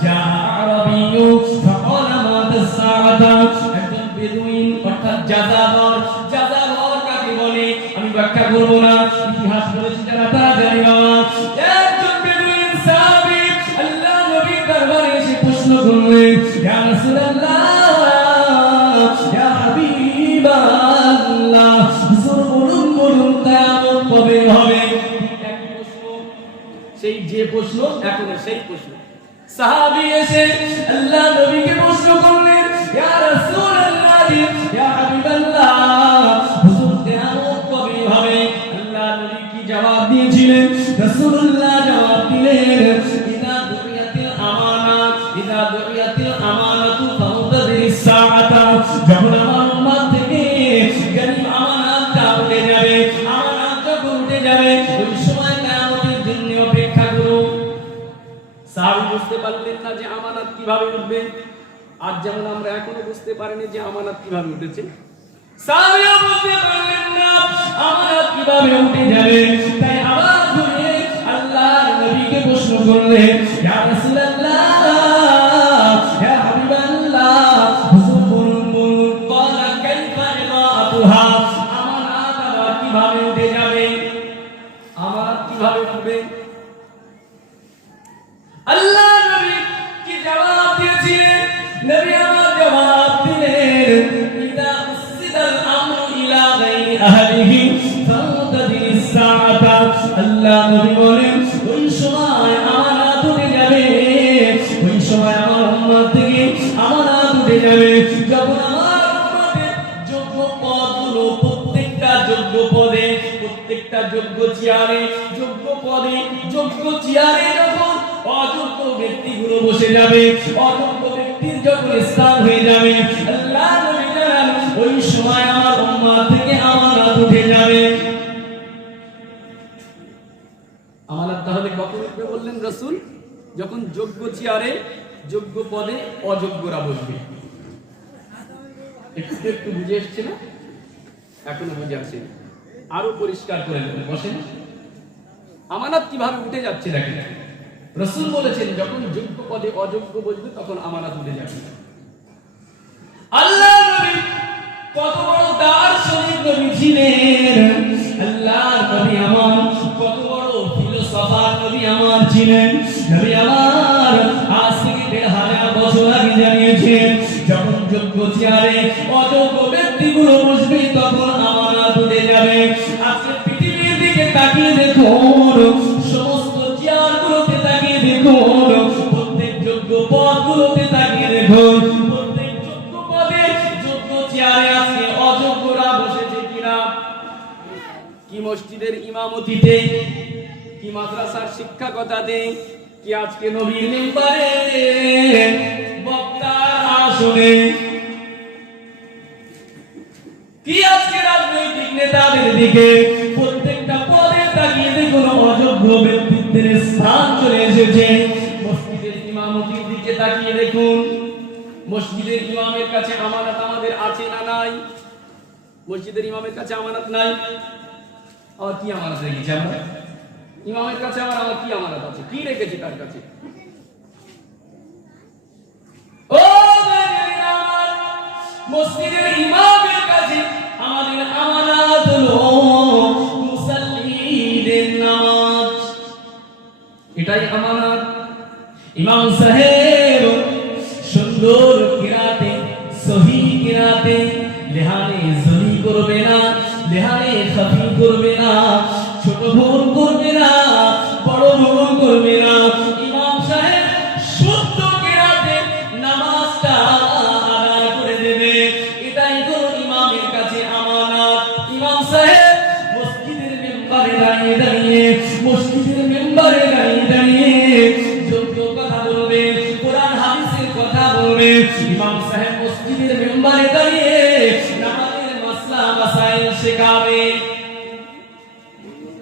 জা আরাবিয়্যু ফাকালা মাতা সাআতা। একজন বেদুইন অর্থাৎ যাযাবর কাকে বলে আমি ব্যাখ্যা করব না, ইতিহাস বলেছে যারা তারা জানে বাবা। একজন বেদুইন সাহাবী আল্লাহ নবীর দরবারে এসে প্রশ্ন করলেন, ইয়া রাসূলুল্লাহ, ইয়া হাবিবাল্লাহ, বলুন কিয়ামত কবে হবে? একই প্রশ্ন, সেই যে প্রশ্ন এখনো সেই প্রশ্ন। সাহাবী এসে আল্লাহ নবীকে প্রশ্ন করলেন, ইয়া রাসূলুল্লাহ, ইয়া হাবিবাল্লাহ, হুজুর কিয়ামত কবে হবে? আল্লাহ নবী কি জবাব দিয়েছিলেন? রাসূলুল্লাহ জবাব দিলেন, ইদা দুরিয়াতিল আমানাতু ফাউতাদিরিস সাআতা। যখন আমার উম্মত থেকে গনিম আমানতটা উঠে যাবে, আমানত যখন উঠে যাবে, ওই সময় কিয়ামতের জন্য অপেক্ষা করো। সাহাবী বুঝতে পারলেন না যে আমানত কিভাবে উঠবে। আজ যেমন আমরা এখনো বুঝতে পারিনি যে আমানত কিভাবে উঠেছে, সাহাবীও বুঝতে পারলেন না আমানত কিভাবে উঠে যাবে। তাই আবার ঘুরে আল্লাহর নবীকে প্রশ্ন করলেন, ইয়া রাসূলুল্লাহ, ইয়া হাবিবাল্লাহ, হুজুর বলুন ক্বালা কাইফা ইদাতুহা, আমানত আবার কিভাবে উঠে যাবে? আমানত কিভাবে উঠবে? আল্লাহ নবী বলেন ওই সময় আমানত উঠে যাবে, ওই সময় আমার উম্মত থেকে আমানত উঠে যাবে। যখন আমার উম্মতের যোগ্য পদগুলো প্রত্যেকটা যোগ্য পদে, প্রত্যেকটা যোগ্য চেয়ারে, যোগ্য পদে, যোগ্য চেয়ারে যখন অযোগ্য ব্যক্তিগুলো বসে যাবে, অযোগ্য ব্যক্তির যখন স্থান হয়ে যাবে, আল্লাহ নবী জানান ওই সময় আমার উম্মত থেকে আমানত উঠে যাবে। আমানত তাহলে কখন উঠবে বললেন রাসূল? যখন যোগ্য চেয়ারে, যোগ্য পদে অযোগ্যরা বসবে। একটু একটু বুঝে এসছে না? এখনো বুঝে আসে, আরো পরিষ্কার করে নেবেন। বসেন। আমানত কিভাবে উঠে যাচ্ছে দেখেন। রাসূল বলেছেন যখন যোগ্য পদে অযোগ্য বসবে তখন আমানত উঠে যাবে। আল্লাহ নবী কত বড় দার্শনিক নবী ছিলেন, আল্লাহ নবী আমার কত বড় ফিলোসফার নবী আমার ছিলেন। নবী আমার আজ থেকে ১৫০০ বছর আগে জানিয়েছেন যখন যোগ্য চেয়ারে অযোগ্য ব্যক্তিগুলো বসবে তখন আমানত উঠে যাবে। আজকে পৃথিবীর দিকে তাকিয়ে দেখুন, সমস্ত চেয়ারগুলোতে তাকিয়ে দেখুন, প্রত্যেক যোগ্য পদগুলোতে তাকিয়ে দেখুন, প্রত্যেক যোগ্য পদে যোগ্য চেয়ারে আজকে অযোগ্যরা বসেছে কিনা? কি মসজিদের ইমামতিতে, কি মাদ্রাসার শিক্ষকতাতে, কি আজকে নবীর মিম্বারে, বক্তার আসনে, কি আজকে রাজনৈতিক নেতাদের দিকে, প্রত্যেকটা পদে তাকিয়ে দেখুন অযোগ্য ব্যক্তিত্বের স্থান চলে এসেছে। মসজিদের ইমামতির দিকে তাকিয়ে দেখুন, মসজিদের ইমামের কাছে আমানত আমাদের আছে না নাই? মসজিদের ইমামের কাছে আমানত নাই। আর কি আমানত রেখেছি আমরা? ইমামের কাছে আমার কি আমানত আছে? কি রেখেছি তার কাছে? ও মসজিদের ইমামের কাছে আমাদের আমানত হলো মুসাল্লিদের নামাজ। এটাই আমানত। ইমাম সাহেব সুন্দর কিরাতে, সহিহ কিরাতে লেহানে জলি করবে না, লেহানে খাফি করবে না, ছোট ভুল করবে না, বড় ভুল করবে না। ইমাম সাহেব শুদ্ধ কিরাতে নামাজটা আদায় করে দেবে। এটাই হলো ইমামের কাছে আমানত। ইমাম সাহেব মসজিদের মেম্বারে দাঁড়িয়ে দাঁড়িয়ে, মসজিদের মেম্বারে দাঁড়িয়ে দাঁড়িয়ে যোগ্য কথা বলবে, কোরআন হাদিসের কথা বলবে। ইমাম সাহেব মসজিদের মেম্বারে দাঁড়িয়ে নামাজের মাসলা মাসাইল শেখাবে।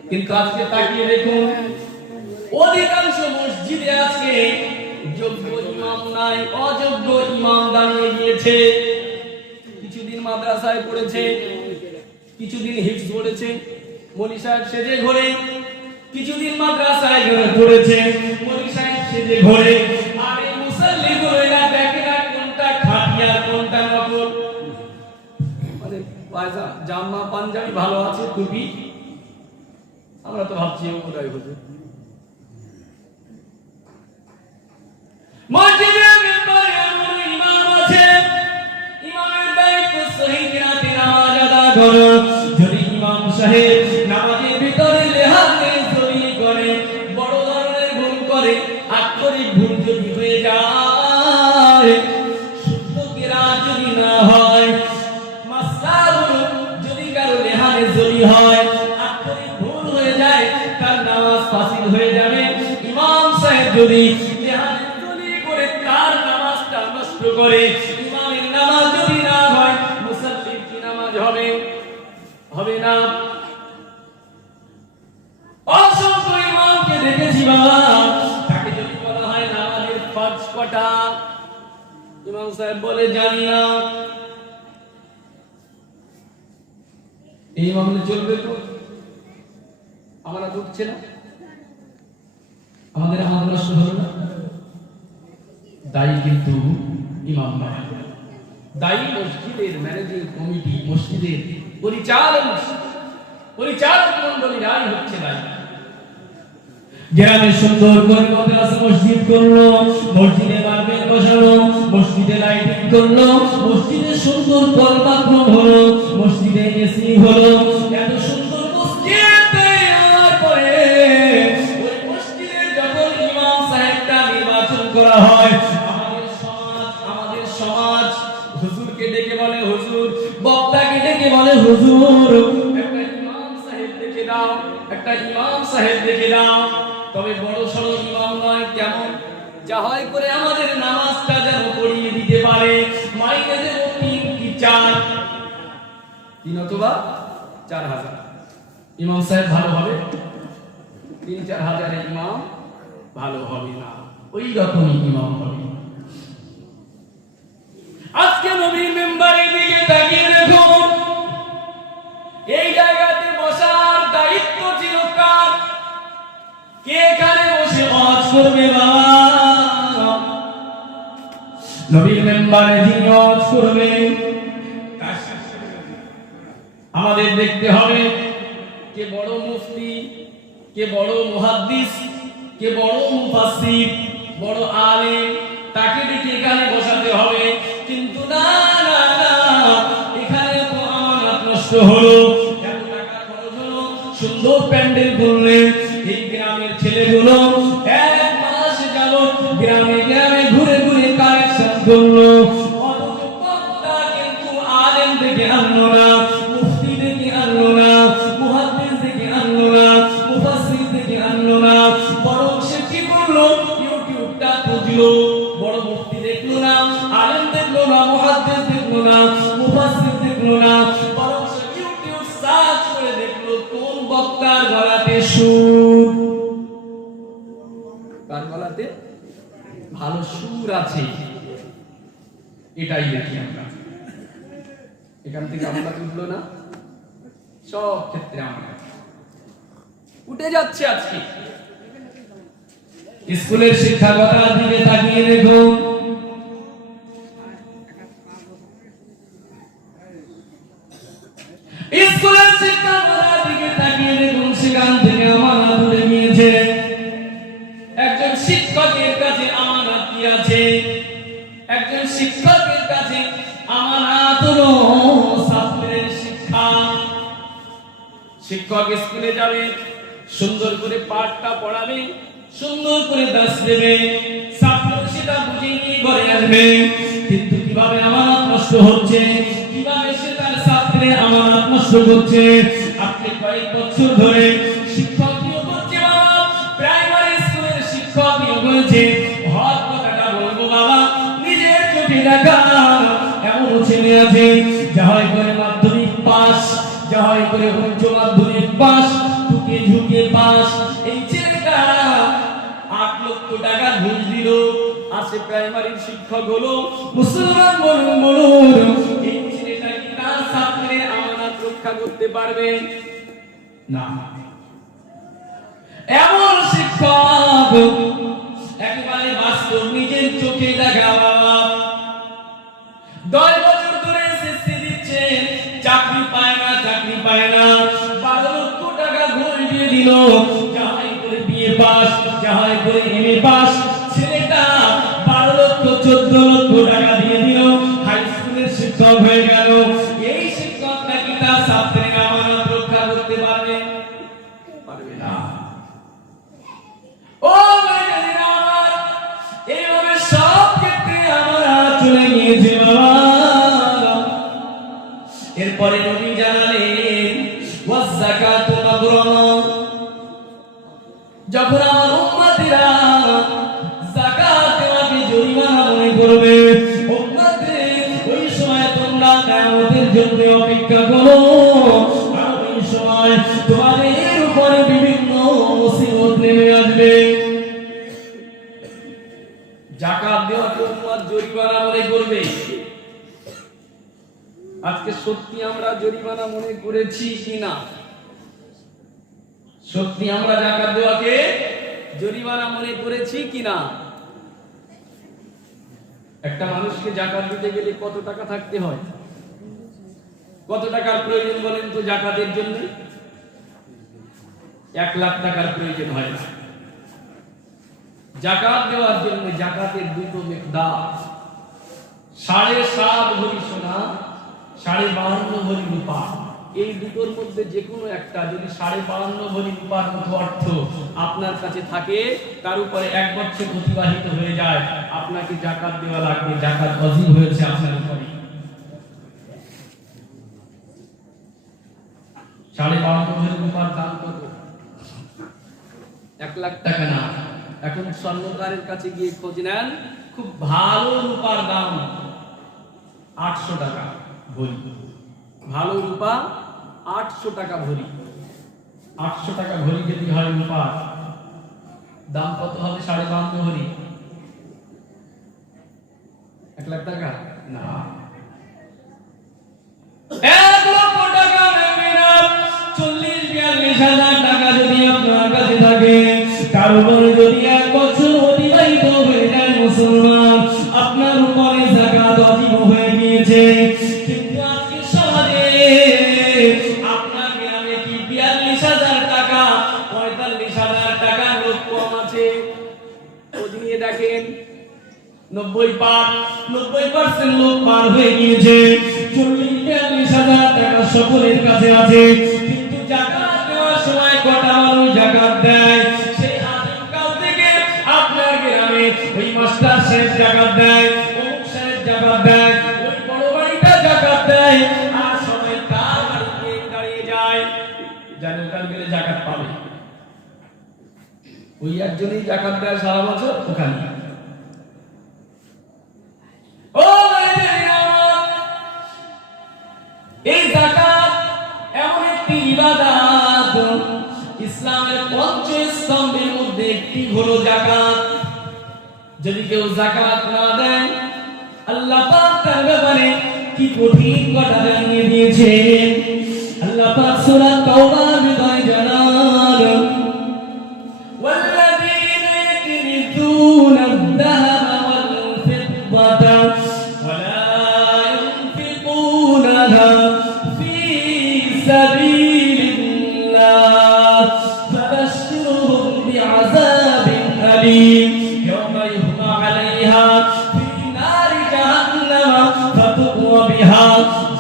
কিন্তু আজকে তাকিয়ে দেখুন অধিকাংশ মসজিদে আজকে যোগ্য ইমাম নাই, অযোগ্য ইমাম দাঁড়িয়ে গিয়েছে। কিছুদিন মাদ্রাসায় পড়েছে, কিছুদিন হিফজ পড়েছে, মনি সাহেব সেজে ঘোরে, কিছুদিন মাদ্রাসায় পড়েছে, মনি সাহেব সেজে ঘোরে। আর এই মুসাল্লি গুলো এরা দেখে না কোনটা খাটিয়া কোনটা নকল। মানে জামা পাঞ্জাবি ভালো আছে, টুপি, আমরা তো ভাবছি ওটাই হুজুর। মসজিদের মেম্বারে এমন ইমাম আছে, ইমামের দায়িত্ব সহিহ কিরাতে নামাজ আদায় করা। যদি ইমাম সাহেব নামাজের ভিতরে লেহানে জলি করে, বড় ধরনের ভুল করে, আক্ষরিক ভুল যদি হয়ে যায়, শুদ্ধ কিরাত যদি না হয়, মাসলাগুলো যদি কারো লেহানে জলি হয়, আক্ষরিক ভুল হয়ে যায়, তার নামাজ ফাসিদ হয়ে যাবে। ইমাম সাহেব যদি লেহানে জলি করে তার নামাজটা নষ্ট করে, ইমামের নামাজ যদি না হয়, মুসাল্লির কি নামাজ হবে? হবে না। অসংখ্য ইমামকে দেখেছি বাবা, তাকে যদি বলা হয় নামাজের ফরজ কটা, ইমাম সাহেব বলে জানি না। এই মামলা চলবে তো? আমরা উঠছে না, আমাদের আমাদের নষ্ট হলো না। দায়ী কিন্তু ইমাম না, দায়ী মসজিদের ম্যানেজিং কমিটি, মসজিদের পরিচালক মন্ডলীরাই হচ্ছে দায়ী। গ্রামে সুন্দর করে মাদ্রাসা মসজিদ করলো, মসজিদে মার্বেল বসালো, মসজিদে লাইটিং করলো, মসজিদে সুন্দর কল বাথরুম হলো, মসজিদে এসি হলো। এত সুন্দর মসজিদ তৈরি হওয়ার পরে বলা হয়। আমাদের সমাজ হুজুরকে ডেকে বলে হুজুর, বক্তাকে ডেকে বলে হুজুর, একটা ইমাম সাহেব ডেকে দাও, একটা ইমাম সাহেব ডেকে দাও। তবে বড় সড়ো ইমাম নয়, কেমন যা হয় করে আমাদের নামাজটা যেন পড়িয়ে দিতে পারে। মাইনে দেব 3 কি 4, 3 অথবা 4000। ইমাম সাহেব ভালো হবে? 3-4 হাজারের ইমাম ভালো হবে না, ওই রকমই ইমাম হবে। আজকে নবীর মেম্বারের দিকে তাকিয়ে দেখুন, এই জায়গাতে বসার দায়িত্ব ছিল কার? কে এখানে বসে ওয়াজ করবে? বাবা, নবীর মেম্বারে যিনি ওয়াজ করবেন আমাদের দেখতে হবে কে বড় মুফতি, কে বড় মুহাদ্দিস, কে বড় মুফাসসির, বড় আলেম, তাকে ডেকে এখানে বসাতে হবে। কিন্তু না না না, এখানে তো আমানত নষ্ট হলো, এত টাকা খরচ হলো, সুন্দর প্যান্ডেল করলেন, এই গ্রামের ছেলেগুলো 1 মাস যাবত গ্রামে গ্রামে ঘুরে ঘুরে কালেকশন করলো, অথচ বক্তা কিন্তু আলেম থেকে আনলো না, মুফতি থেকে আনলো না, মুহাদ্দিস থেকে আনলো না, মুফাসসির থেকে আনলো না। বরং সে কি করলো? ইউটিউবটা খুঁজলো, বড় মুফতি দেখলো না, আলেম দেখলো না, মুহাদ্দিস দেখলো না, মুফাসসির দেখলো না, বরং সে ইউটিউব সার্চ করে দেখলো কোন বক্তার গলাতে সুর, কার গলাতে ভালো সুর আছে, এটাই দেখি আমরা। এখান থেকে আমরা উঠলো না, সব ক্ষেত্রে আমরা উঠে যাচ্ছে। আজকে স্কুলের শিক্ষকতার দিকে তাকিয়ে দেখুন, স্কুলের শিক্ষকতার দিকে তাকিয়ে দেখুন, সেখান থেকে আমানত উঠে গিয়েছে। একজন শিক্ষকের কাছে আমানত কি আছে? একজন শিক্ষকের কাছে আমানত হলো ছাত্রের শিক্ষা। শিক্ষক স্কুলে যাবে, সুন্দর করে পাঠটা পড়াবে, সুন্দর করে দাস দেবে, ছাত্র সেটা বুঝে নিয়ে ঘরে আসবে। কিন্তু কিভাবে আমানত নষ্ট হচ্ছে, কিভাবে সে তার ছাত্রের আমানত নষ্ট করছে। আপনি কয়েক বছর ধরে শিক্ষক নিয়োগ করছে বাবা, প্রাইমারি স্কুলের শিক্ষক নিয়োগ হয়েছে। হক কথাটা বলবো বাবা, নিজের চোখে দেখা এমন ছেলে আছে যা হয় করে মাধ্যমিক পাস, যা হয় করে উচ্চ মাধ্যমিক পাস, ঝুঁকে ঝুঁকে পাস। এই ছেলেটা 8 লক্ষ টাকা ঘুষ দিল, আসে প্রাইমারির শিক্ষক হলো। মুসলমান বলুন বলুন, এই ছেলেটা কি তার ছাত্রের আমানত রক্ষা করতে পারবে? না। এমন শিক্ষক একেবারে বাস্তব, নিজের চোখে দেখা বাবা। 10 বছর ধরে এসএসসি দিচ্ছে, চাকরি পায় না, চাকরি পায় না। 12 লক্ষ টাকা ঘুষ দিয়ে দিল, যাহাই করে বিএ পাস, যাহাই করে এমএ পাস। ছেলেটা 12 লক্ষ 14 লক্ষ টাকা দিয়ে দিল, হাই স্কুলের শিক্ষক হয়ে গেল। এই শিক্ষকটা কি তার ছাত্রের আমানত রক্ষা করতে পারবে? পারবে না। ও ভাইরা আমার, এইভাবে সব ক্ষেত্রে আমরা চলে গিয়েছে বাবা। এরপরে নবী জানালেন ওয়াজ যাকাতু মাগরামা, যখন আমার উম্মতিরা যাকাত দেওয়াকে জরিমানা মনে করবে, উম্মতের ওই সময় তোমরা কিয়ামতের জন্য অপেক্ষা করো। আর ওই সময় তোমাদের উপরে বিভিন্ন মুসিবত নেমে আসবে। যাকাত দেওয়াকে উম্মত জরিমানা মনে করবে। আজকে সত্যি আমরা জরিমানা মনে করেছি কিনা? সত্যি আমরা যাকাত দেওয়াকে জরিমানা মনে করেছি কিনা? একটা মানুষকে যাকাত দিতে গেলে কত টাকা থাকতে হয়? কত টাকার প্রয়োজন বলেন তো যাকাতের জন্য? 1 লাখ টাকার প্রয়োজন হয় না। যাকাত দেওয়ার জন্য যাকাতের দুটো মিকদার, 7.5 ভরি সোনা, 52.5 ভরি রূপা। এই দুটোর মধ্যে যে কোনো একটা যদি 52.5 ভরি রূপার মতো অর্থ আপনার কাছে থাকে, তার উপরে 1 বছর অতিবাহিত হয়ে যায়, আপনাকে যাকাত দেওয়া লাগবে। যাকাত ওয়াজিব হয়েছে আপনার উপরে। 52.5 ভরি রূপার দাম কত? 1 লাখ টাকা না। এখন স্বর্ণকারের কাছে গিয়ে খোঁজ নেন, খুব ভালো রূপার দাম 800 টাকা ভরি। ভালো রূপা 800 টাকা ভরি। 800 টাকা ভরি যদি হয় রূপা, দাম কত হবে? 52.5 ভরি 1 লাখ টাকা না। 1 লক্ষ টাকা নেবে না। 40-42 হাজার টাকা যদি আপনার কাছে থাকে, তার উপরে যদি 1 বছর অতিবাহিত হয়ে যায় মুসলমান, আপনার উপরে যাকাত ওয়াজিব হয়ে গিয়েছে। কিন্তু আজকে সমাজে আপনার গ্রামে কি 42,000 টাকা 45,000 টাকা লোক কম আছে? খোঁজ নিয়ে দেখেন, 90% লোক পার হয়ে গিয়েছে। 40-42,000 টাকা সকলের কাছে আছে, কিন্তু যাকাত দেওয়ার সময় কটা মানুষ যাকাত দেয়? সেই আদিমকাল থেকে আপনার গ্রামে ওই মাস্টার সাহেব যাকাত দেয়, অমুক সাহেব যাকাত দেয়, ওই বড় বাড়িটা যাকাত দেয়, আর সবাই তার বাড়িতে দাঁড়িয়ে যায়। জানেন কার গেলে যাকাত পাবে? ওই একজনই যাকাত দেয় সারা বছর ওখানে। এই যাকাত এমন একটি ইবাদত, ইসলামের 5 স্তম্ভের মধ্যে একটি হলো যাকাত। যদি কেউ যাকাত না দেয়, আল্লাহ পাক তার ব্যাপারে কি কঠিন কথা জানিয়ে দিয়েছেন। আল্লাহ পাক সূরা তাওবার ভিতরে জানান, والذين يكنزون الذهب والفضة ولا ينفقونها في سبيل الله فبشرهم بعذاب أليم يوم يحمى عليها في نار جهنم فتقوى بها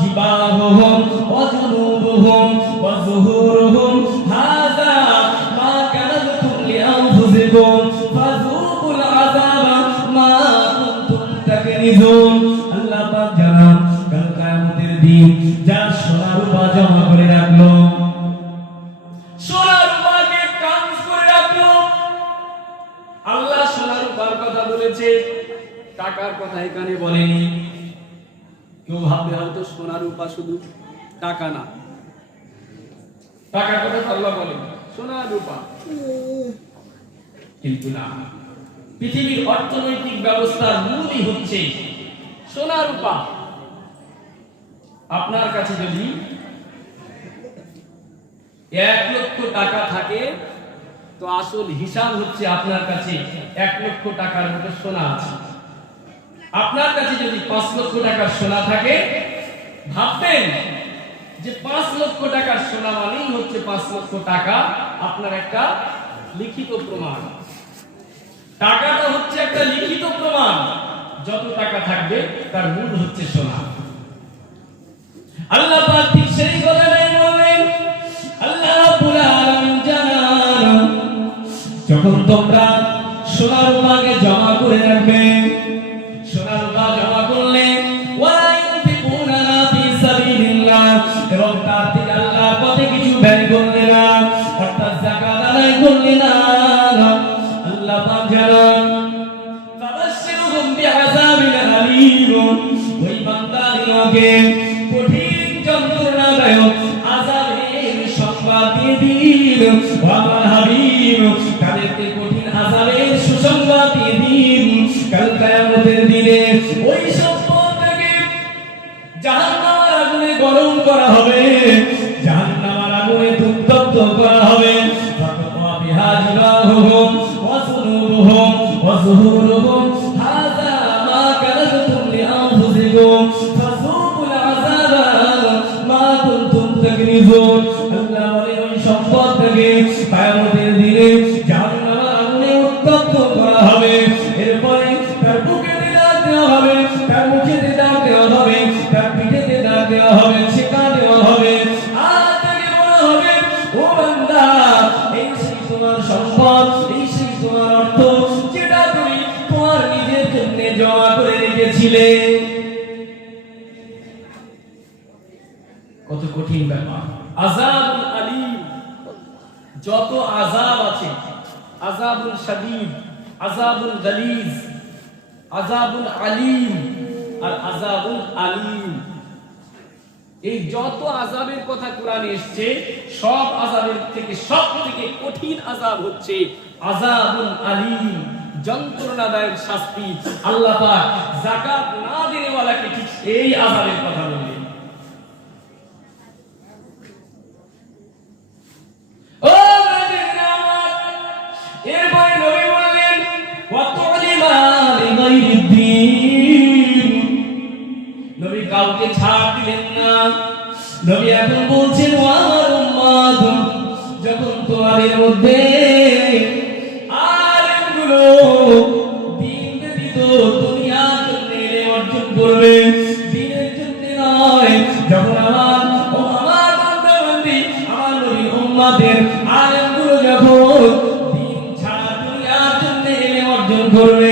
جباههم وجنوبهم وظهورهم هذا ما كنزتم لأنفسكم فذوقوا العذاب ما كنتم تكنزون। আল্লাহ পাক জানান, কাল কিয়ামতের দিন যার সোনা রূপা জমা করে রাখলো, সোনা রূপাকে কাজ করে রাখলো। আল্লাহ সোনা রূপার কথা বলেছে, টাকার কথা এখানে বলেনি। কেউ ভাববে হয়তো সোনা রূপা শুধু টাকা না, টাকার কথা আল্লাহ বলেন, সোনা রূপা কিন্তু না। পৃথিবীর অর্থনৈতিক ব্যবস্থার মূলই হচ্ছে সোনা রূপা। আপনার কাছে যদি 1 লক্ষ টাকা থাকে, তো আসল হিসাব হচ্ছে আপনার কাছে 1 লক্ষ টাকার মতো সোনা আছে। আপনার কাছে যদি 5 লক্ষ টাকার সোনা থাকে, ভাবতেন যে 5 লক্ষ টাকার সোনা মানেই হচ্ছে 5 লক্ষ টাকা, আপনার একটা লিখিত প্রমাণ। টাকাটা হচ্ছে একটা লিখিত প্রমাণ। যত টাকা থাকবে তার মূল হচ্ছে সোনা। আল্লাহ পাক ঠিক সেই কথাটাই বলেন। আল্লাহ রাব্বুল আলামিন জানান, যখন তোমরা সোনা রূপাকে জমা করে রাখবে, সোনা রূপা জমা করলে এবং তার থেকে আল্লাহর পথে কিছু ব্যয় করলে না, অর্থাৎ যাকাত আদায় করলে না, আল্লাহ পাক জানান, ফাবাশশিরহুম বিআযাবিন আলীম, ওই বান্দাদেরকে কঠিন যন্ত্রণাদায়ক আযাবের সংবাদ দিয়ে দিন। ওয়া আমার হাবিব, তাদেরকে কঠিন আযাবের সুসংবাদ দিয়ে দিন। কাল কিয়ামতের দিনে ওই সম্পদকে জাহান্নামের আগুনে গরম করা হবে, জাহান্নামের আগুনে উত্তপ্ত করা হবে। ফাতওয়া বিহা জিবাহুম ওয়া সুনুবুহুম ওয়া যুহুরুহুম হাযা মা কানাতুম লিআনফুসিকুম ফাযুকুল আযাবা মা কুনতুম তাকনিজুন। আল্লাহ বলে ওই সম্পদকে কিয়ামতের দিনে জাহান্নামের আগুনে উত্তপ্ত করা হবে। এরপরে তার বুকে দাগ দেওয়া হবে, তার মুখে দাগ দেওয়া হবে, তার পিঠে দাগ দেওয়া হবে, ছেকা দেওয়া হবে। দিয়েছিলেন। কত কঠিন ব্যাপার। আযাবুল আলীম, যত আযাব আছে, আযাবুল শাদীদ, আযাবুল গালিজ, আযাবুল আলীম আর আযাবুল আলীম, এই যত আযাবের কথা কোরআনে এসেছে সব আযাবের থেকে সবথেকে কঠিন আযাব হচ্ছে আযাবুল আলীম, যন্ত্রণাদায়ক শাস্তি। আল্লাহ পাক যাকাত না দেওয়ালাকে ঠিক এই আযাবের কথা বললেন। ও এরপরে নবী বললেন ওয়াতুলিমা লিগাইরিদ্দিন, নবী কাউকে ছাড় দিলেন না। নবী এখন বলছেন ওয়া উম্মাত, যখন তোমাদের মধ্যে আলেমগুলো দ্বীন ব্যতীত দুনিয়ার জন্য ইলম অর্জন করবে, দ্বীনের জন্য নয়, যখন আমার বান্দা-বান্দী আমার নবীর উম্মতের আলেমগুলো যখন দ্বীন ছাড়া দুনিয়ার জন্য ইলম অর্জন করবে,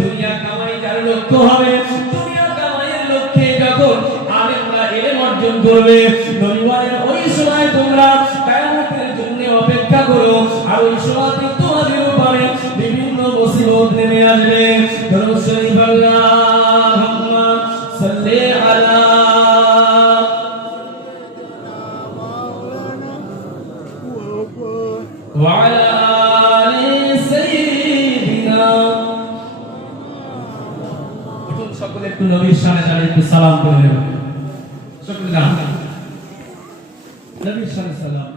দুনিয়া কামাই যার লক্ষ্য হবে, দুনিয়া কামাইয়ের লক্ষ্যে যখন আলেমরা ইলম অর্জন করবে, নবী বলেন ওই সময় তোমরা কিয়ামতের জন্য অপেক্ষা করো, আর ওই সময় তোমাদের উপরে বিভিন্ন মুসিবত নেমে আসবে। দরুদ শরীফ আল্লাহুম্মা সাল্লি আলা ওয়া আলা আলি সাইয়্যিদিনা। উঠুন সকলে একটু নবীর শানে দাঁড়িয়ে একটু সালাম করে নেবেন। সকলে দাঁড়ান, নবীর শানে সালাম।